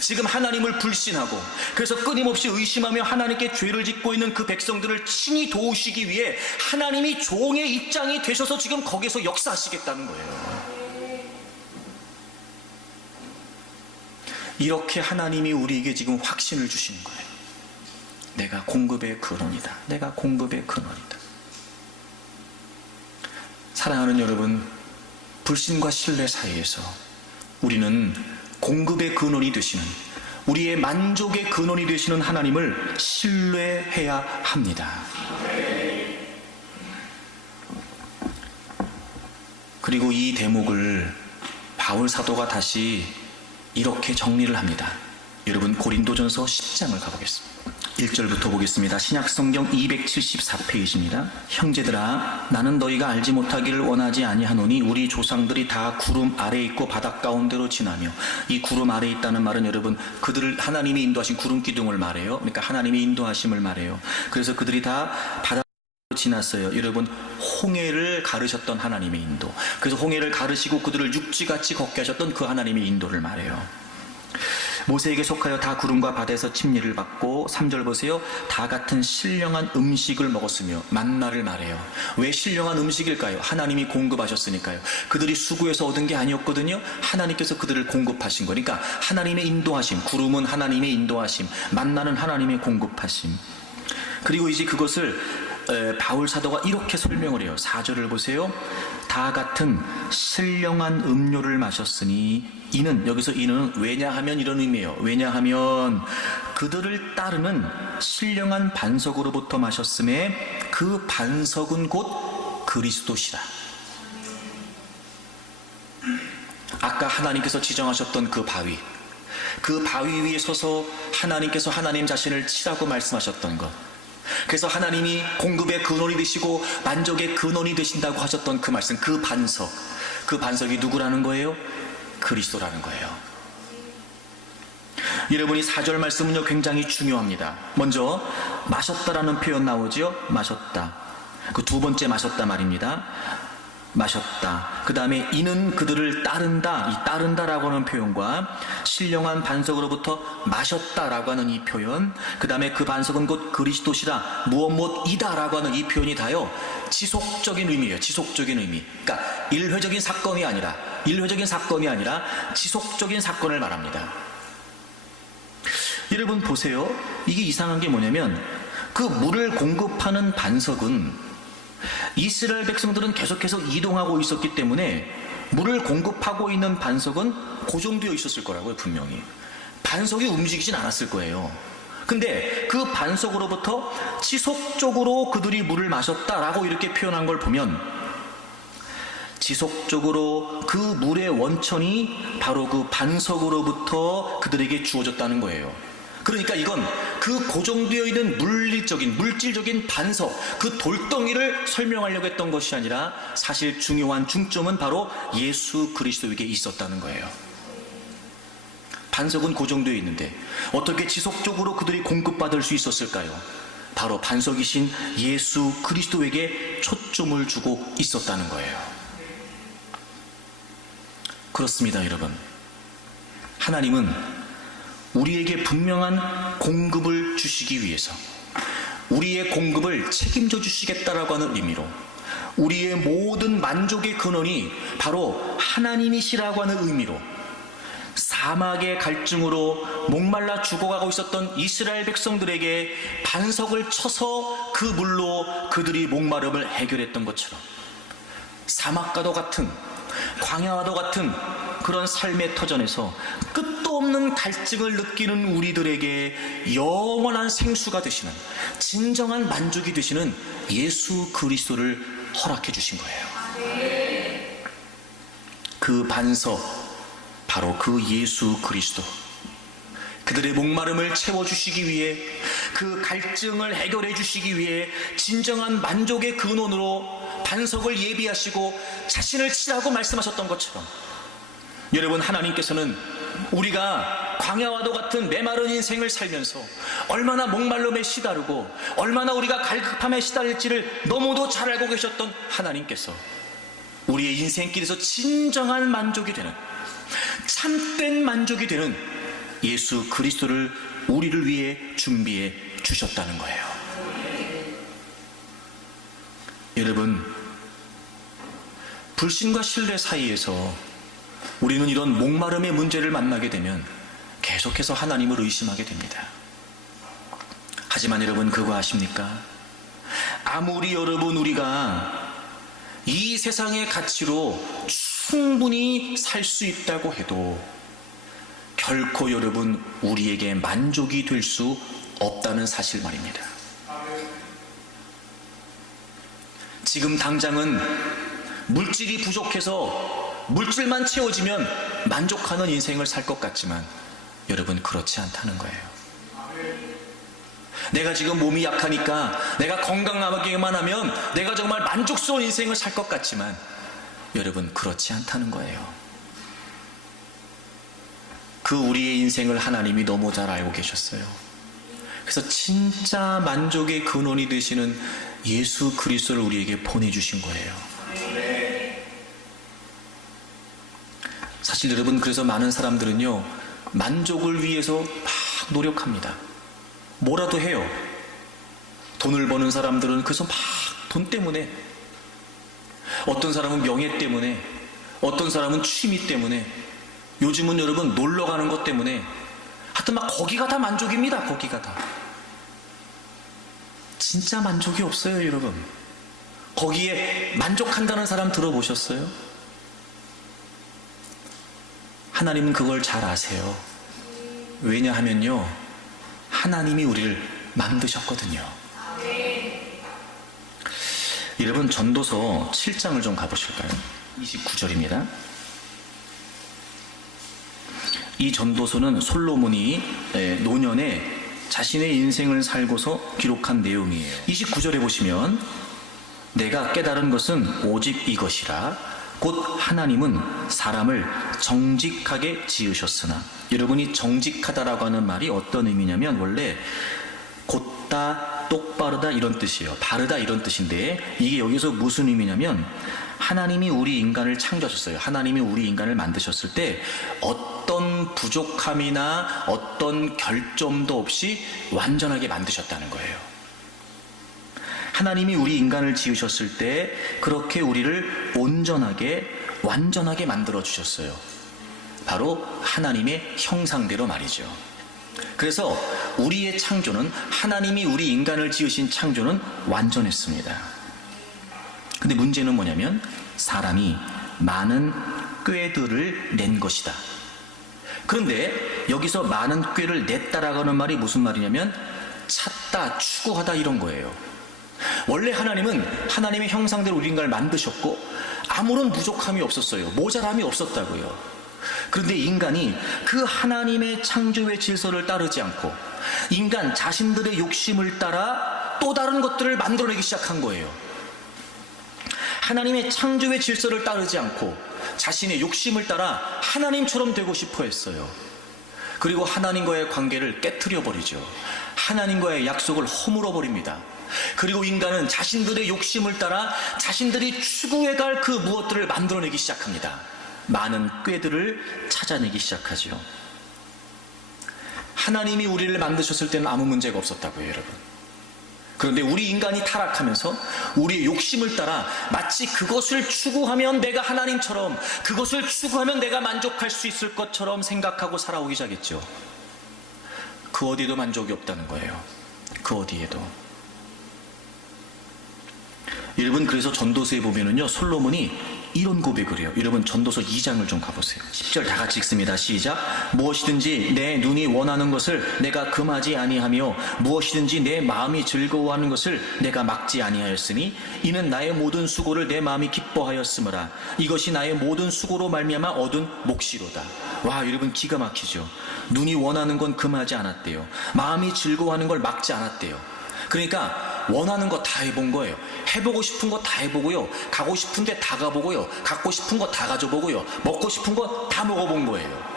지금 하나님을 불신하고 그래서 끊임없이 의심하며 하나님께 죄를 짓고 있는 그 백성들을 친히 도우시기 위해 하나님이 종의 입장이 되셔서 지금 거기서 역사하시겠다는 거예요. 이렇게 하나님이 우리에게 지금 확신을 주시는 거예요. 내가 공급의 근원이다. 내가 공급의 근원이다. 사랑하는 여러분, 불신과 신뢰 사이에서 우리는 공급의 근원이 되시는, 우리의 만족의 근원이 되시는 하나님을 신뢰해야 합니다. 그리고 이 대목을 바울 사도가 다시 이렇게 정리를 합니다. 여러분 고린도전서 10장을 가보겠습니다. 1절부터 보겠습니다. 신약성경 274페이지입니다. 형제들아, 나는 너희가 알지 못하기를 원하지 아니하노니 우리 조상들이 다 구름 아래 있고 바닷 가운데로 지나며, 이 구름 아래 있다는 말은 여러분 그들을 하나님이 인도하신 구름 기둥을 말해요. 그러니까 하나님이 인도하심을 말해요. 그래서 그들이 다 바닷 지났어요. 여러분 홍해를 가르셨던 하나님의 인도, 그래서 홍해를 가르시고 그들을 육지같이 걷게 하셨던 그 하나님의 인도를 말해요. 모세에게 속하여 다 구름과 바다에서 침례를 받고, 3절 보세요. 다 같은 신령한 음식을 먹었으며, 만나를 말해요. 왜 신령한 음식일까요? 하나님이 공급하셨으니까요. 그들이 수고해서 얻은 게 아니었거든요. 하나님께서 그들을 공급하신 거니까 하나님의 인도하심, 구름은 하나님의 인도하심, 만나는 하나님의 공급하심. 그리고 이제 그것을 바울 사도가 이렇게 설명을 해요. 4절을 보세요. 다 같은 신령한 음료를 마셨으니, 이는, 여기서 이는 왜냐하면 이런 의미예요. 왜냐하면 그들을 따르는 신령한 반석으로부터 마셨음에 그 반석은 곧 그리스도시라. 아까 하나님께서 지정하셨던 그 바위, 그 바위 위에 서서 하나님께서 하나님 자신을 치라고 말씀하셨던 것, 그래서 하나님이 공급의 근원이 되시고 만족의 근원이 되신다고 하셨던 그 말씀, 그 반석, 그 반석이 누구라는 거예요? 그리스도라는 거예요. 여러분이 4절 말씀은요 굉장히 중요합니다. 먼저 마셨다라는 표현 나오죠. 마셨다. 그 두 번째 마셨다 말입니다. 마셨다. 그 다음에 이는 그들을 따른다. 이 따른다라고 하는 표현과 신령한 반석으로부터 마셨다라고 하는 이 표현, 그 다음에 그 반석은 곧 그리스도시라 무엇이다라고 하는 이 표현이 다요 지속적인 의미예요. 지속적인 의미. 그러니까 일회적인 사건이 아니라 지속적인 사건을 말합니다. 여러분 보세요. 이게 이상한 게 뭐냐면, 그 물을 공급하는 반석은 이스라엘 백성들은 계속해서 이동하고 있었기 때문에 물을 공급하고 있는 반석은 고정되어 있었을 거라고요. 분명히 반석이 움직이진 않았을 거예요. 근데 그 반석으로부터 지속적으로 그들이 물을 마셨다라고 이렇게 표현한 걸 보면, 지속적으로 그 물의 원천이 바로 그 반석으로부터 그들에게 주어졌다는 거예요. 그러니까 이건 그 고정되어 있는 물질적인 반석, 그 돌덩이를 설명하려고 했던 것이 아니라 사실 중요한 중점은 바로 예수 그리스도에게 있었다는 거예요. 반석은 고정되어 있는데 어떻게 지속적으로 그들이 공급받을 수 있었을까요? 바로 반석이신 예수 그리스도에게 초점을 주고 있었다는 거예요. 그렇습니다, 여러분. 하나님은 우리에게 분명한 공급을 주시기 위해서, 우리의 공급을 책임져 주시겠다라고 하는 의미로, 우리의 모든 만족의 근원이 바로 하나님이시라고 하는 의미로, 사막의 갈증으로 목말라 죽어가고 있었던 이스라엘 백성들에게 반석을 쳐서 그 물로 그들이 목마름을 해결했던 것처럼, 사막과도 같은, 광야와도 같은 그런 삶의 터전에서 끝도 없는 갈증을 느끼는 우리들에게 영원한 생수가 되시는, 진정한 만족이 되시는 예수 그리스도를 허락해 주신 거예요. 그 반석, 바로 그 예수 그리스도, 그들의 목마름을 채워주시기 위해, 그 갈증을 해결해 주시기 위해 진정한 만족의 근원으로 반석을 예비하시고 자신을 치라고 말씀하셨던 것처럼, 여러분, 하나님께서는 우리가 광야와도 같은 메마른 인생을 살면서 얼마나 목말름에 시다르고 얼마나 우리가 갈급함에 시달릴지를 너무도 잘 알고 계셨던 하나님께서 우리의 인생길에서 진정한 만족이 되는, 참된 만족이 되는 예수 그리스도를 우리를 위해 준비해 주셨다는 거예요. 여러분, 불신과 신뢰 사이에서 우리는 이런 목마름의 문제를 만나게 되면 계속해서 하나님을 의심하게 됩니다. 하지만 여러분, 그거 아십니까? 아무리 여러분 우리가 이 세상의 가치로 충분히 살 수 있다고 해도 결코 여러분 우리에게 만족이 될 수 없다는 사실 말입니다. 지금 당장은 물질이 부족해서 물질만 채워지면 만족하는 인생을 살 것 같지만 여러분, 그렇지 않다는 거예요. 내가 지금 몸이 약하니까 내가 건강하게만 하면 내가 정말 만족스러운 인생을 살 것 같지만 여러분, 그렇지 않다는 거예요. 그 우리의 인생을 하나님이 너무 잘 알고 계셨어요. 그래서 진짜 만족의 근원이 되시는 예수 그리스도를 우리에게 보내주신 거예요. 사실 여러분, 그래서 많은 사람들은요, 만족을 위해서 막 노력합니다. 뭐라도 해요. 돈을 버는 사람들은 그래서 막 돈 때문에, 어떤 사람은 명예 때문에, 어떤 사람은 취미 때문에, 요즘은 여러분 놀러 가는 것 때문에, 하여튼 막 거기가 다 만족입니다. 거기가 다. 진짜 만족이 없어요, 여러분. 거기에 만족한다는 사람 들어보셨어요? 하나님은 그걸 잘 아세요. 왜냐하면요, 하나님이 우리를 만드셨거든요. 여러분, 전도서 7장을 좀 가보실까요? 29절입니다. 이 전도서는 솔로몬이 노년에 자신의 인생을 살고서 기록한 내용이에요. 29절에 보시면, 내가 깨달은 것은 오직 이것이라, 곧 하나님은 사람을 정직하게 지으셨으나. 여러분이 정직하다라고 하는 말이 어떤 의미냐면, 원래 곧다, 똑바르다 이런 뜻이에요. 바르다 이런 뜻인데, 이게 여기서 무슨 의미냐면, 하나님이 우리 인간을 창조하셨어요. 하나님이 우리 인간을 만드셨을 때 어떤 부족함이나 어떤 결점도 없이 완전하게 만드셨다는 거예요. 하나님이 우리 인간을 지으셨을 때 그렇게 우리를 온전하게, 완전하게 만들어 주셨어요. 바로 하나님의 형상대로 말이죠. 그래서 우리의 창조는, 하나님이 우리 인간을 지으신 창조는 완전했습니다. 근데 문제는 뭐냐면, 사람이 많은 꾀들을 낸 것이다. 그런데 여기서 많은 꾀를 냈다라고 하는 말이 무슨 말이냐면, 찾다, 추구하다 이런 거예요. 원래 하나님은 하나님의 형상대로 우리 인간을 만드셨고 아무런 부족함이 없었어요. 모자람이 없었다고요. 그런데 인간이 그 하나님의 창조의 질서를 따르지 않고 인간 자신들의 욕심을 따라 또 다른 것들을 만들어내기 시작한 거예요. 하나님의 창조의 질서를 따르지 않고 자신의 욕심을 따라 하나님처럼 되고 싶어 했어요. 그리고 하나님과의 관계를 깨트려 버리죠. 하나님과의 약속을 허물어 버립니다. 그리고 인간은 자신들의 욕심을 따라 자신들이 추구해갈 그 무엇들을 만들어내기 시작합니다. 많은 꾀들을 찾아내기 시작하죠. 하나님이 우리를 만드셨을 때는 아무 문제가 없었다고요, 여러분. 그런데 우리 인간이 타락하면서 우리의 욕심을 따라 마치 그것을 추구하면 내가 하나님처럼, 그것을 추구하면 내가 만족할 수 있을 것처럼 생각하고 살아오기 시작했죠. 그 어디에도 만족이 없다는 거예요. 그 어디에도. 여러분, 그래서 전도서에 보면은요, 솔로몬이 이런 고백을 해요. 여러분, 전도서 2장을 좀 가보세요. 10절 다 같이 읽습니다. 시작. 무엇이든지 내 눈이 원하는 것을 내가 금하지 아니하며 무엇이든지 내 마음이 즐거워하는 것을 내가 막지 아니하였으니 이는 나의 모든 수고를 내 마음이 기뻐하였으므라. 이것이 나의 모든 수고로 말미암아 얻은 몫이로다. 와, 여러분, 기가 막히죠. 눈이 원하는 건 금하지 않았대요. 마음이 즐거워하는 걸 막지 않았대요. 그러니까 원하는 거 다 해본 거예요. 해보고 싶은 거 다 해보고요. 가고 싶은데 다 가보고요. 갖고 싶은 거 다 가져보고요. 먹고 싶은 거 다 먹어본 거예요.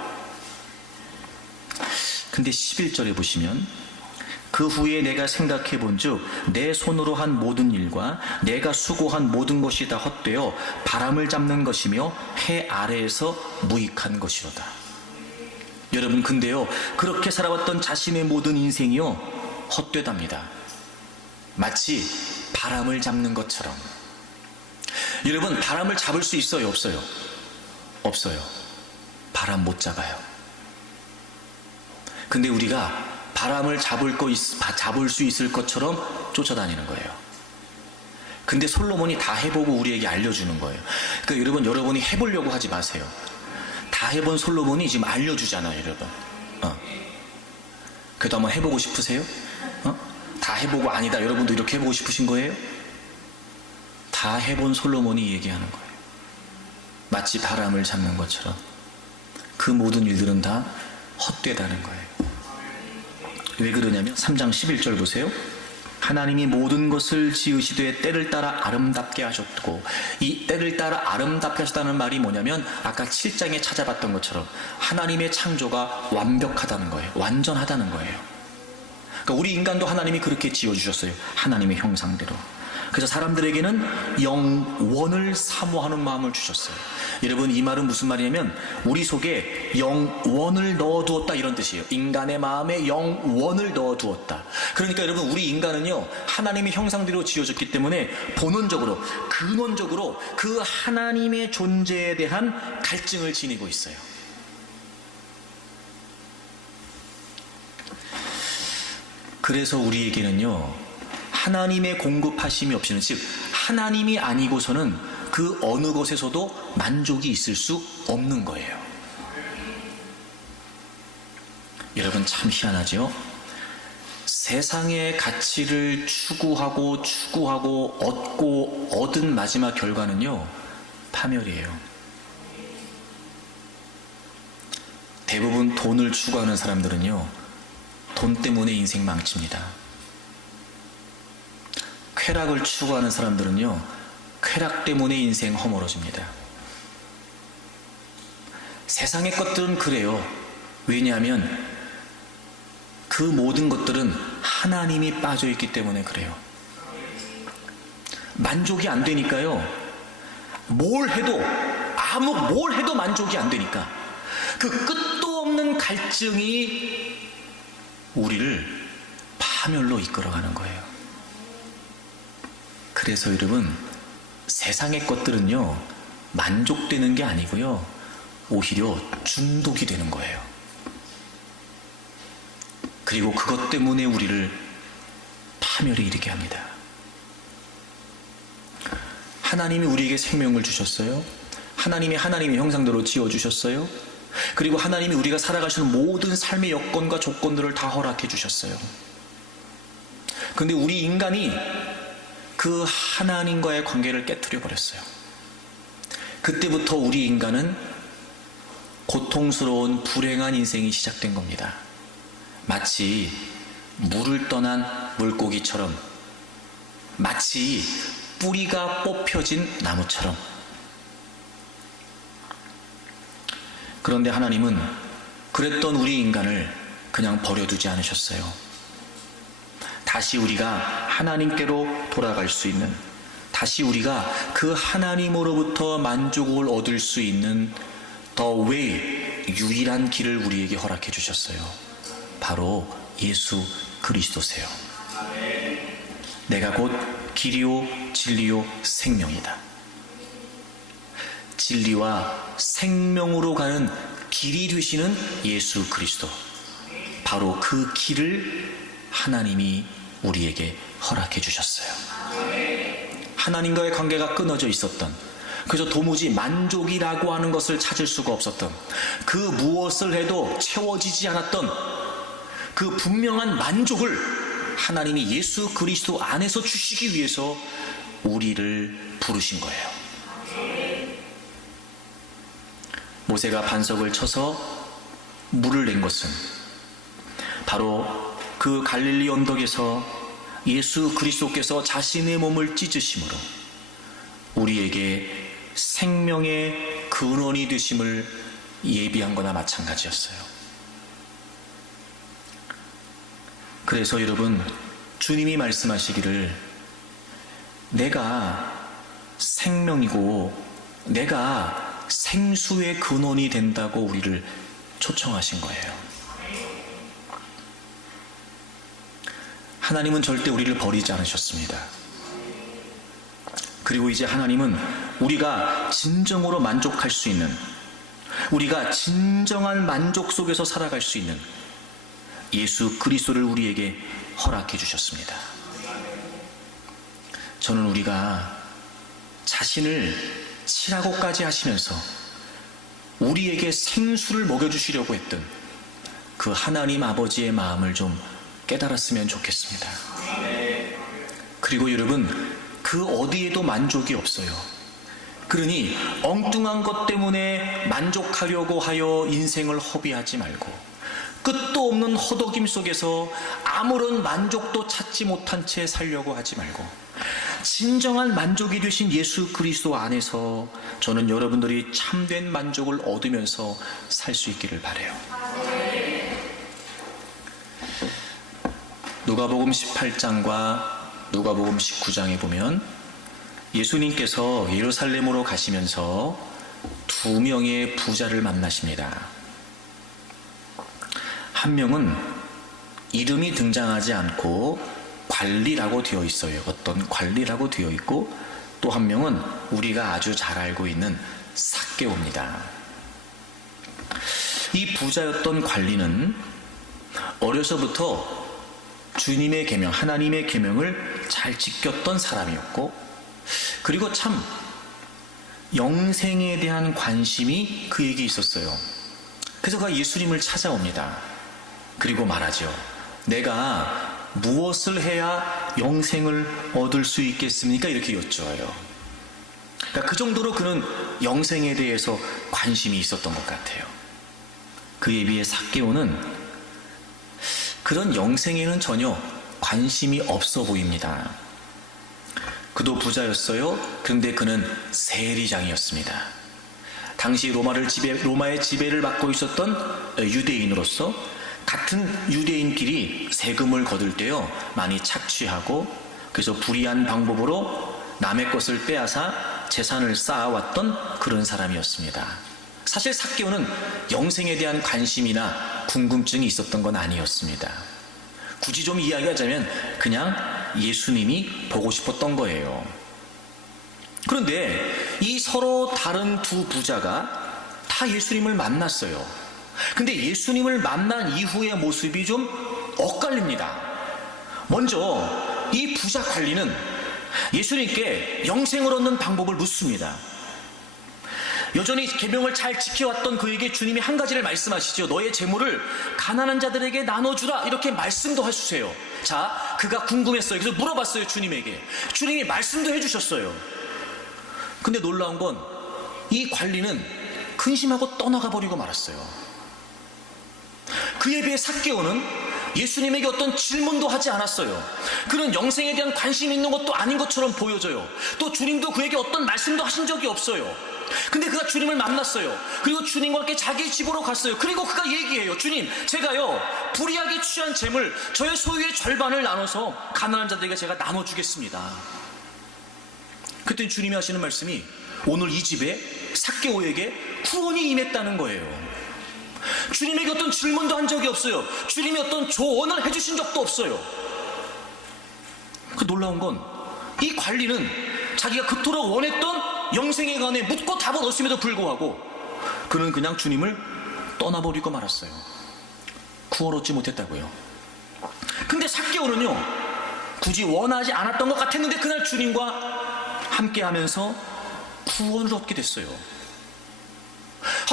근데 11절에 보시면 그 후에 내가 생각해 본즉 내 손으로 한 모든 일과 내가 수고한 모든 것이 다 헛되어 바람을 잡는 것이며 해 아래에서 무익한 것이로다. 여러분, 근데요, 그렇게 살아왔던 자신의 모든 인생이요, 헛되답니다. 마치 바람을 잡는 것처럼. 여러분, 바람을 잡을 수 있어요, 없어요? 없어요. 바람 못 잡아요. 근데 우리가 바람을 잡을 수 있을 것처럼 쫓아다니는 거예요. 근데 솔로몬이 다 해보고 우리에게 알려주는 거예요. 그러니까 여러분이 해보려고 하지 마세요. 다 해본 솔로몬이 지금 알려주잖아요, 여러분. 그래도 한번 해보고 싶으세요? 다 해보고 아니다, 여러분도 이렇게 해보고 싶으신 거예요? 다 해본 솔로몬이 얘기하는 거예요. 마치 바람을 잡는 것처럼 그 모든 일들은 다 헛되다는 거예요. 왜 그러냐면 3장 11절 보세요. 하나님이 모든 것을 지으시되 때를 따라 아름답게 하셨고, 이 때를 따라 아름답게 하셨다는 말이 뭐냐면 아까 7장에 찾아봤던 것처럼 하나님의 창조가 완벽하다는 거예요. 완전하다는 거예요. 그러니까 우리 인간도 하나님이 그렇게 지어주셨어요. 하나님의 형상대로. 그래서 사람들에게는 영원을 사모하는 마음을 주셨어요. 여러분, 이 말은 무슨 말이냐면 우리 속에 영원을 넣어두었다, 이런 뜻이에요. 인간의 마음에 영원을 넣어두었다. 그러니까 여러분, 우리 인간은요, 하나님의 형상대로 지어졌기 때문에 본원적으로, 근원적으로 그 하나님의 존재에 대한 갈증을 지니고 있어요. 그래서 우리에게는요, 하나님의 공급하심이 없이는, 즉 하나님이 아니고서는 그 어느 것에서도 만족이 있을 수 없는 거예요. 여러분, 참 희한하죠? 세상의 가치를 추구하고 얻고 얻은 마지막 결과는요, 파멸이에요. 대부분 돈을 추구하는 사람들은요, 돈 때문에 인생 망칩니다. 쾌락을 추구하는 사람들은요, 쾌락 때문에 인생 허물어집니다. 세상의 것들은 그래요. 왜냐하면 그 모든 것들은 하나님이 빠져있기 때문에 그래요. 만족이 안 되니까요, 뭘 해도 만족이 안 되니까 그 끝도 없는 갈증이 우리를 파멸로 이끌어가는 거예요. 그래서 여러분, 세상의 것들은요, 만족되는 게 아니고요, 오히려 중독이 되는 거예요. 그리고 그것 때문에 우리를 파멸에 이르게 합니다. 하나님이 우리에게 생명을 주셨어요. 하나님의 형상대로 지어주셨어요. 그리고 하나님이 우리가 살아가시는 모든 삶의 여건과 조건들을 다 허락해 주셨어요. 그런데 우리 인간이 그 하나님과의 관계를 깨트려 버렸어요. 그때부터 우리 인간은 고통스러운 불행한 인생이 시작된 겁니다. 마치 물을 떠난 물고기처럼, 마치 뿌리가 뽑혀진 나무처럼. 그런데 하나님은 그랬던 우리 인간을 그냥 버려두지 않으셨어요. 다시 우리가 하나님께로 돌아갈 수 있는, 다시 우리가 그 하나님으로부터 만족을 얻을 수 있는 더 웨이, 유일한 길을 우리에게 허락해 주셨어요. 바로 예수 그리스도세요. 내가 곧 길이요 진리요 생명이다. 진리와 생명으로 가는 길이 되시는 예수 그리스도, 바로 그 길을 하나님이 우리에게 허락해 주셨어요. 하나님과의 관계가 끊어져 있었던, 그래서 도무지 만족이라고 하는 것을 찾을 수가 없었던, 그 무엇을 해도 채워지지 않았던 그 분명한 만족을 하나님이 예수 그리스도 안에서 주시기 위해서 우리를 부르신 거예요. 모세가 반석을 쳐서 물을 낸 것은 바로 그 갈릴리 언덕에서 예수 그리스도께서 자신의 몸을 찢으심으로 우리에게 생명의 근원이 되심을 예비한 거나 마찬가지였어요. 그래서 여러분, 주님이 말씀하시기를 내가 생명이고 내가 생수의 근원이 된다고 우리를 초청하신 거예요. 하나님은 절대 우리를 버리지 않으셨습니다. 그리고 이제 하나님은 우리가 진정으로 만족할 수 있는, 우리가 진정한 만족 속에서 살아갈 수 있는 예수 그리스도를 우리에게 허락해 주셨습니다. 저는 우리가 자신을 치라고까지 하시면서 우리에게 생수를 먹여주시려고 했던 그 하나님 아버지의 마음을 좀 깨달았으면 좋겠습니다. 그리고 여러분, 그 어디에도 만족이 없어요. 그러니 엉뚱한 것 때문에 만족하려고 하여 인생을 허비하지 말고, 끝도 없는 허덕임 속에서 아무런 만족도 찾지 못한 채 살려고 하지 말고, 진정한 만족이 되신 예수 그리스도 안에서 저는 여러분들이 참된 만족을 얻으면서 살 수 있기를 바라요. 누가복음 18장과 누가복음 19장에 보면 예수님께서 예루살렘으로 가시면서 두 명의 부자를 만나십니다. 한 명은 이름이 등장하지 않고 관리라고 되어 있어요. 어떤 관리라고 되어 있고, 또 한 명은 우리가 아주 잘 알고 있는 삭개오입니다. 이 부자였던 관리는 어려서부터 주님의 계명, 하나님의 계명을 잘 지켰던 사람이었고, 그리고 참 영생에 대한 관심이 그에게 있었어요. 그래서 그가 예수님을 찾아옵니다. 그리고 말하죠. 내가 무엇을 해야 영생을 얻을 수 있겠습니까? 이렇게 여쭈어요. 그러니까 그 정도로 그는 영생에 대해서 관심이 있었던 것 같아요. 그에 비해 삭개오는 그런 영생에는 전혀 관심이 없어 보입니다. 그도 부자였어요. 그런데 그는 세리장이었습니다. 당시 로마의 지배를 받고 있었던 유대인으로서 같은 유대인끼리 세금을 거둘 때요, 많이 착취하고, 그래서 불의한 방법으로 남의 것을 빼앗아 재산을 쌓아왔던 그런 사람이었습니다. 사실 삭개오는 영생에 대한 관심이나 궁금증이 있었던 건 아니었습니다. 굳이 좀 이야기하자면 그냥 예수님이 보고 싶었던 거예요. 그런데 이 서로 다른 두 부자가 다 예수님을 만났어요. 근데 예수님을 만난 이후의 모습이 좀 엇갈립니다. 먼저 이 부자 관리는 예수님께 영생을 얻는 방법을 묻습니다. 여전히 계명을 잘 지켜왔던 그에게 주님이 한 가지를 말씀하시죠. 너의 재물을 가난한 자들에게 나눠주라, 이렇게 말씀도 해주세요. 자, 그가 궁금했어요. 그래서 물어봤어요, 주님에게. 주님이 말씀도 해주셨어요. 근데 놀라운 건 이 관리는 근심하고 떠나가 버리고 말았어요. 그에 비해 삭개오는 예수님에게 어떤 질문도 하지 않았어요. 그는 영생에 대한 관심이 있는 것도 아닌 것처럼 보여져요. 또 주님도 그에게 어떤 말씀도 하신 적이 없어요. 근데 그가 주님을 만났어요. 그리고 주님과 함께 자기 집으로 갔어요. 그리고 그가 얘기해요. 주님, 제가요 불의하게 취한 재물 저의 소유의 절반을 나눠서 가난한 자들에게 제가 나눠주겠습니다. 그때 주님이 하시는 말씀이 오늘 이 집에 삭개오에게 후원이 임했다는 거예요. 주님에게 어떤 질문도 한 적이 없어요. 주님이 어떤 조언을 해주신 적도 없어요. 그 놀라운 건 이 관리는 자기가 그토록 원했던 영생에 관해 묻고 답을 얻음에도 불구하고 그는 그냥 주님을 떠나버리고 말았어요. 구원 얻지 못했다고요. 근데 삭개오는요, 굳이 원하지 않았던 것 같았는데 그날 주님과 함께하면서 구원을 얻게 됐어요.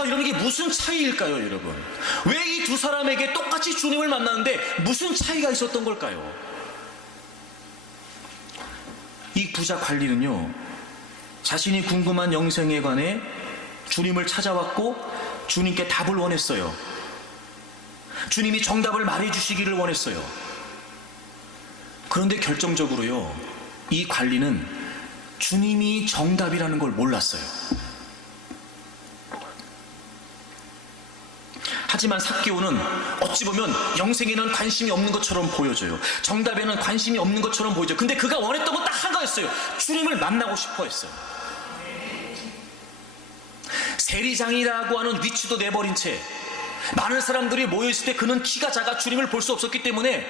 이런 게 무슨 차이일까요, 여러분? 왜 이 두 사람에게 똑같이 주님을 만나는데 무슨 차이가 있었던 걸까요? 이 부자 관리는요, 자신이 궁금한 영생에 관해 주님을 찾아왔고 주님께 답을 원했어요. 주님이 정답을 말해주시기를 원했어요. 그런데 결정적으로요, 이 관리는 주님이 정답이라는 걸 몰랐어요. 하지만 삭개오는 어찌 보면 영생에는 관심이 없는 것처럼 보여져요. 정답에는 관심이 없는 것처럼 보여져요. 근데 그가 원했던 건 딱 한 가였어요. 주님을 만나고 싶어 했어요. 세리장이라고 하는 위치도 내버린 채 많은 사람들이 모여있을 때 그는 키가 작아 주님을 볼 수 없었기 때문에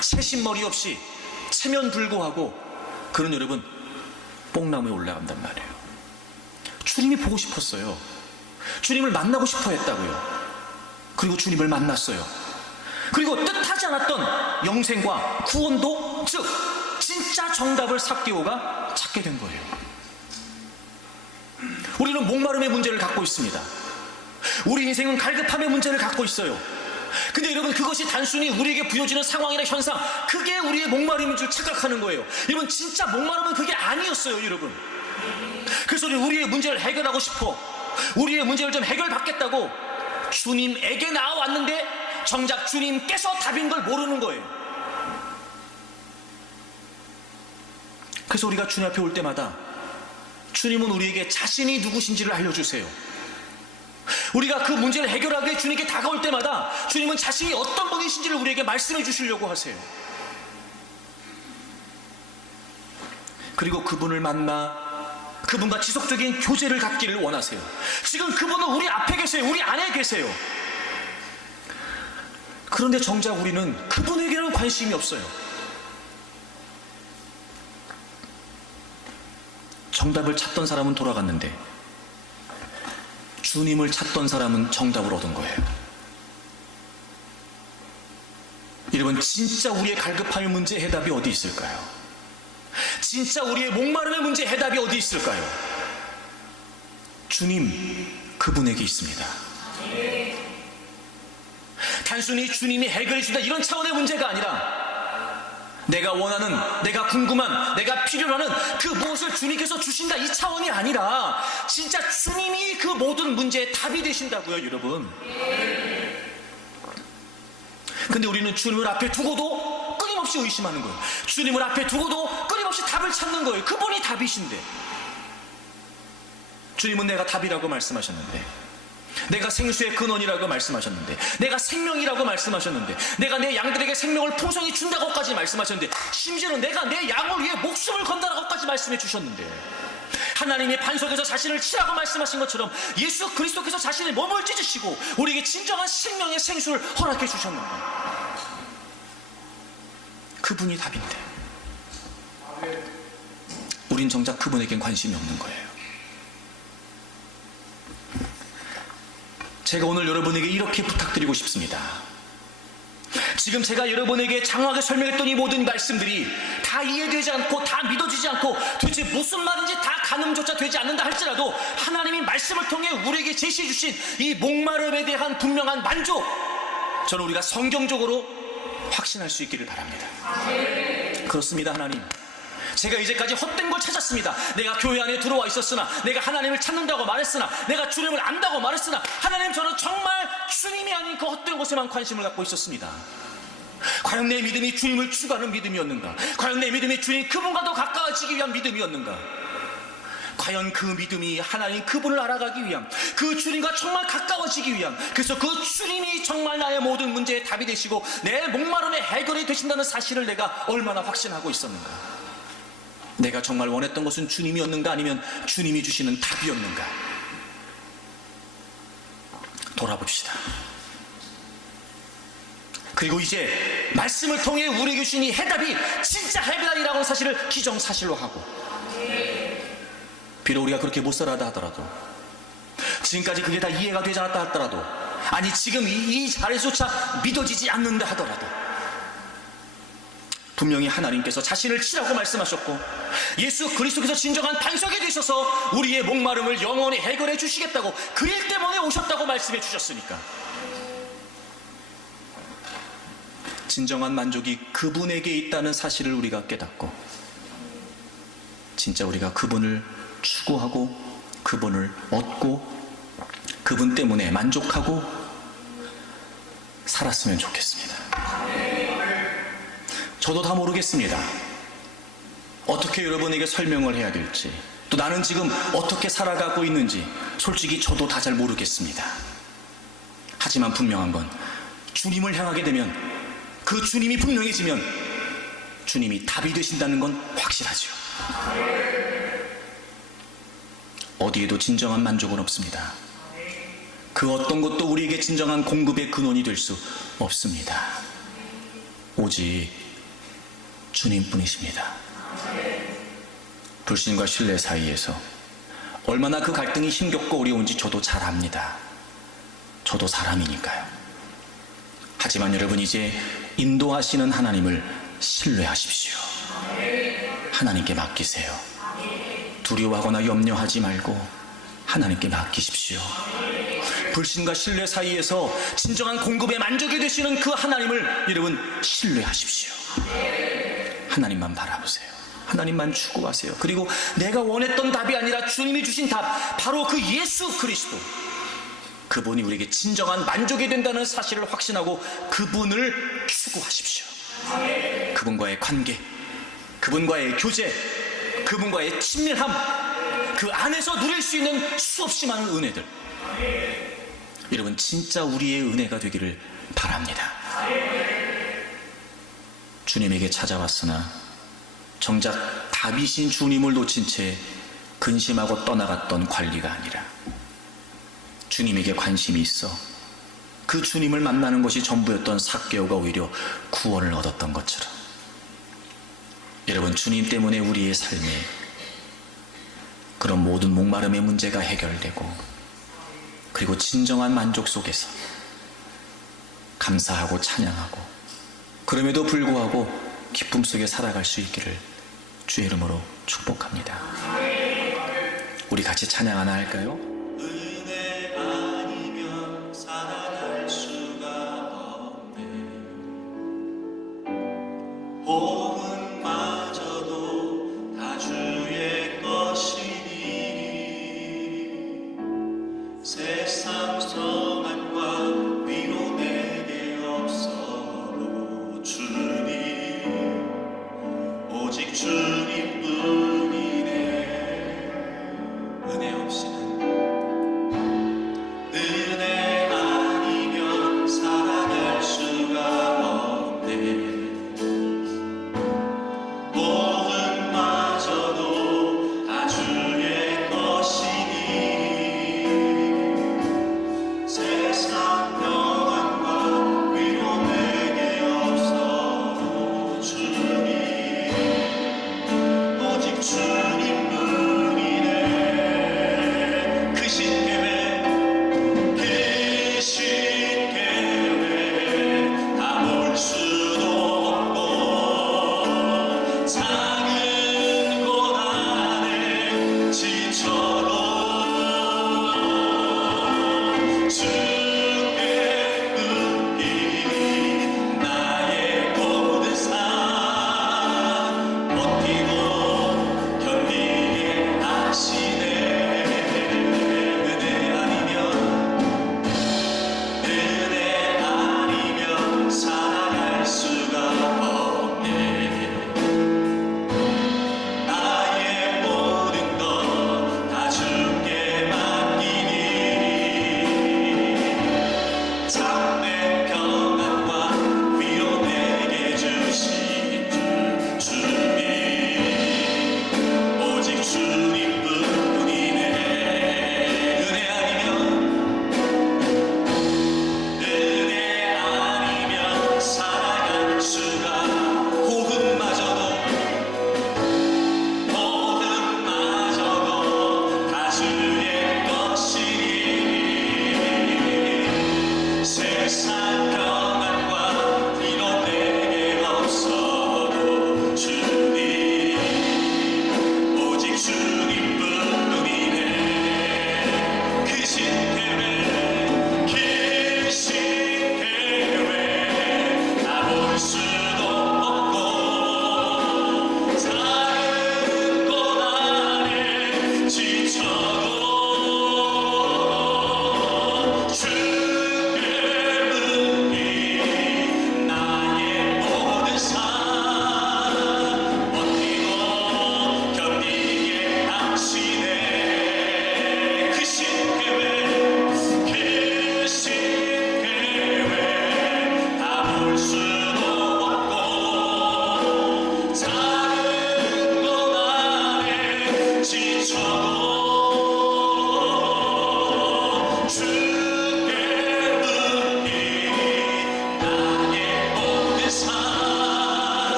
채신머리 없이 체면불고하고 그는 여러분 뽕나무에 올라간단 말이에요. 주님이 보고 싶었어요. 주님을 만나고 싶어 했다고요. 그리고 주님을 만났어요. 그리고 뜻하지 않았던 영생과 구원도, 즉 진짜 정답을 삭개오가 찾게 된 거예요. 우리는 목마름의 문제를 갖고 있습니다. 우리 인생은 갈급함의 문제를 갖고 있어요. 근데 여러분, 그것이 단순히 우리에게 부여지는 상황이나 현상, 그게 우리의 목마름인 줄 착각하는 거예요. 여러분, 진짜 목마름은 그게 아니었어요, 여러분. 그래서 우리의 문제를 해결하고 싶어, 우리의 문제를 좀 해결받겠다고 주님에게 나와왔는데 정작 주님께서 답인 걸 모르는 거예요. 그래서 우리가 주님 앞에 올 때마다 주님은 우리에게 자신이 누구신지를 알려주세요. 우리가 그 문제를 해결하기 위해 주님께 다가올 때마다 주님은 자신이 어떤 분이신지를 우리에게 말씀해 주시려고 하세요. 그리고 그분을 만나 그분과 지속적인 교제를 갖기를 원하세요. 지금 그분은 우리 앞에 계세요. 우리 안에 계세요. 그런데 정작 우리는 그분에게는 관심이 없어요. 정답을 찾던 사람은 돌아갔는데 주님을 찾던 사람은 정답을 얻은 거예요. 여러분, 진짜 우리의 갈급함의 문제 해답이 어디 있을까요? 진짜 우리의 목마름의 문제 해답이 어디 있을까요? 주님, 그분에게 있습니다. 단순히 주님이 해결해 준다 이런 차원의 문제가 아니라 내가 원하는, 내가 궁금한, 내가 필요로 하는 그 무엇을 주님께서 주신다 이 차원이 아니라 진짜 주님이 그 모든 문제의 답이 되신다고요, 여러분. 근데 우리는 주님을 앞에 두고도 끊임없이 의심하는 거예요. 주님을 앞에 두고도 끊임없이 답을 찾는 거예요. 그분이 답이신데. 주님은 내가 답이라고 말씀하셨는데, 내가 생수의 근원이라고 말씀하셨는데, 내가 생명이라고 말씀하셨는데, 내가 내 양들에게 생명을 풍성히 준다고까지 말씀하셨는데, 심지어는 내가 내 양을 위해 목숨을 건다라고까지 말씀해 주셨는데, 하나님의 반석에서 자신을 치라고 말씀하신 것처럼 예수 그리스도께서 자신의 몸을 찢으시고 우리에게 진정한 생명의 생수를 허락해 주셨는데, 그분이 답인데 우린 정작 그분에겐 관심이 없는 거예요. 제가 오늘 여러분에게 이렇게 부탁드리고 싶습니다. 지금 제가 여러분에게 장황하게 설명했던 이 모든 말씀들이 다 이해되지 않고 다 믿어지지 않고 도대체 무슨 말인지 다 가늠조차 되지 않는다 할지라도 하나님이 말씀을 통해 우리에게 제시해 주신 이 목마름에 대한 분명한 만족, 저는 우리가 성경적으로 확신할 수 있기를 바랍니다. 그렇습니다. 하나님, 제가 이제까지 헛된 걸 찾았습니다. 내가 교회 안에 들어와 있었으나, 내가 하나님을 찾는다고 말했으나, 내가 주님을 안다고 말했으나, 하나님, 저는 정말 주님이 아닌 그 헛된 것에만 관심을 갖고 있었습니다. 과연 내 믿음이 주님을 추구하는 믿음이었는가? 과연 내 믿음이 주님 그분과 더 가까워지기 위한 믿음이었는가? 과연 그 믿음이 하나님 그분을 알아가기 위한, 그 주님과 정말 가까워지기 위한, 그래서 그 주님이 정말 나의 모든 문제의 답이 되시고 내 목마름의 해결이 되신다는 사실을 내가 얼마나 확신하고 있었는가? 내가 정말 원했던 것은 주님이었는가, 아니면 주님이 주시는 답이었는가? 돌아봅시다. 그리고 이제 말씀을 통해 우리에게 주신 이 해답이 진짜 해답이라고 하는 사실을 기정사실로 하고, 비록 우리가 그렇게 못 살았다 하더라도, 지금까지 그게 다 이해가 되지 않았다 하더라도, 아니 지금 이 자리조차 믿어지지 않는다 하더라도, 분명히 하나님께서 자신을 치라고 말씀하셨고 예수 그리스도께서 진정한 반석이 되셔서 우리의 목마름을 영원히 해결해 주시겠다고 그 일 때문에 오셨다고 말씀해 주셨으니까 진정한 만족이 그분에게 있다는 사실을 우리가 깨닫고 진짜 우리가 그분을 추구하고 그분을 얻고 그분 때문에 만족하고 살았으면 좋겠습니다. 저도 다 모르겠습니다. 어떻게 여러분에게 설명을 해야 될지 또 나는 지금 어떻게 살아가고 있는지 솔직히 저도 다 잘 모르겠습니다. 하지만 분명한 건 주님을 향하게 되면 그 주님이 분명해지면 주님이 답이 되신다는 건 확실하죠. 어디에도 진정한 만족은 없습니다. 그 어떤 것도 우리에게 진정한 공급의 근원이 될 수 없습니다. 오직 주님뿐이십니다. 불신과 신뢰 사이에서 얼마나 그 갈등이 힘겹고 어려운지 저도 잘 압니다. 저도 사람이니까요. 하지만 여러분 이제 인도하시는 하나님을 신뢰하십시오. 하나님께 맡기세요. 두려워하거나 염려하지 말고 하나님께 맡기십시오. 불신과 신뢰 사이에서 진정한 공급에 만족이 되시는 그 하나님을 여러분 신뢰하십시오. 하나님만 바라보세요. 하나님만 추구하세요. 그리고 내가 원했던 답이 아니라 주님이 주신 답, 바로 그 예수 그리스도, 그분이 우리에게 진정한 만족이 된다는 사실을 확신하고 그분을 추구하십시오. 그분과의 관계, 그분과의 교제, 그분과의 친밀함, 그 안에서 누릴 수 있는 수없이 많은 은혜들, 여러분 진짜 우리의 은혜가 되기를 바랍니다. 주님에게 찾아왔으나 정작 답이신 주님을 놓친 채 근심하고 떠나갔던 관리가 아니라 주님에게 관심이 있어 그 주님을 만나는 것이 전부였던 삭개오가 오히려 구원을 얻었던 것처럼 여러분 주님 때문에 우리의 삶에 그런 모든 목마름의 문제가 해결되고 그리고 진정한 만족 속에서 감사하고 찬양하고 그럼에도 불구하고 기쁨 속에 살아갈 수 있기를 주의 이름으로 축복합니다. 우리 같이 찬양 하나 할까요? 은혜 아니면 살아갈 수가 없네. 복음마저도 다 주의 것이니 세상 성함과 위로 내게 없어도 주님 오직 주님뿐이네. 은혜 없이는 은혜 아니면 살아갈 수가 없네. 복음마저도 다 주의 것이니 세상 평안과 위로 내게 없어도 주님 오직 주님뿐이네. 그 신 계획 다 볼 수도 없고 작은 고난에 지쳐도 주께 맡긴 나의 모든 삶 버티고 견디게 하시네. 은혜 아니면 살아갈 수가 없네. 나의 모든 것 다 주께 맡기니 참된 평안과 위로 내게 주신 주님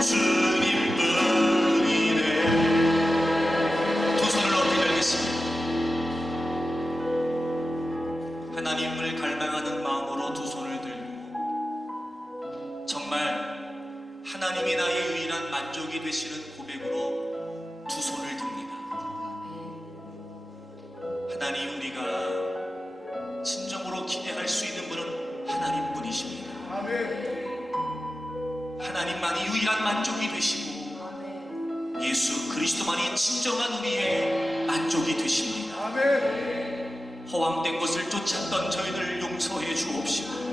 주님뿐이네. 두 손을 높이 들겠습니다. 하나님을 갈망하는 마음으로 두 손을 들고 정말 하나님이 나의 유일한 만족이 되시는 고백으로 두 손을 듭니다. 하나님, 우리가 진정으로 기대할 수 있는 분은 하나님뿐이십니다. 하나님만이 유일한 만족이 되시고 예수 그리스도만이 진정한 우리의 만족이 되십니다. 허황된 것을 쫓았던 저희들 용서해 주옵시고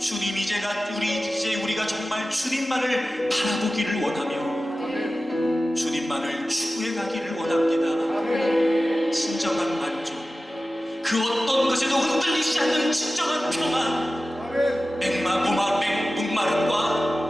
주님, 이제 우리가 정말 주님만을 바라보기를 원하며 주님만을 추구해 가기를 원합니다. 진정한 만족, 그 어떤 것에도 흔들리지 않는 진정한 평안, 목마름과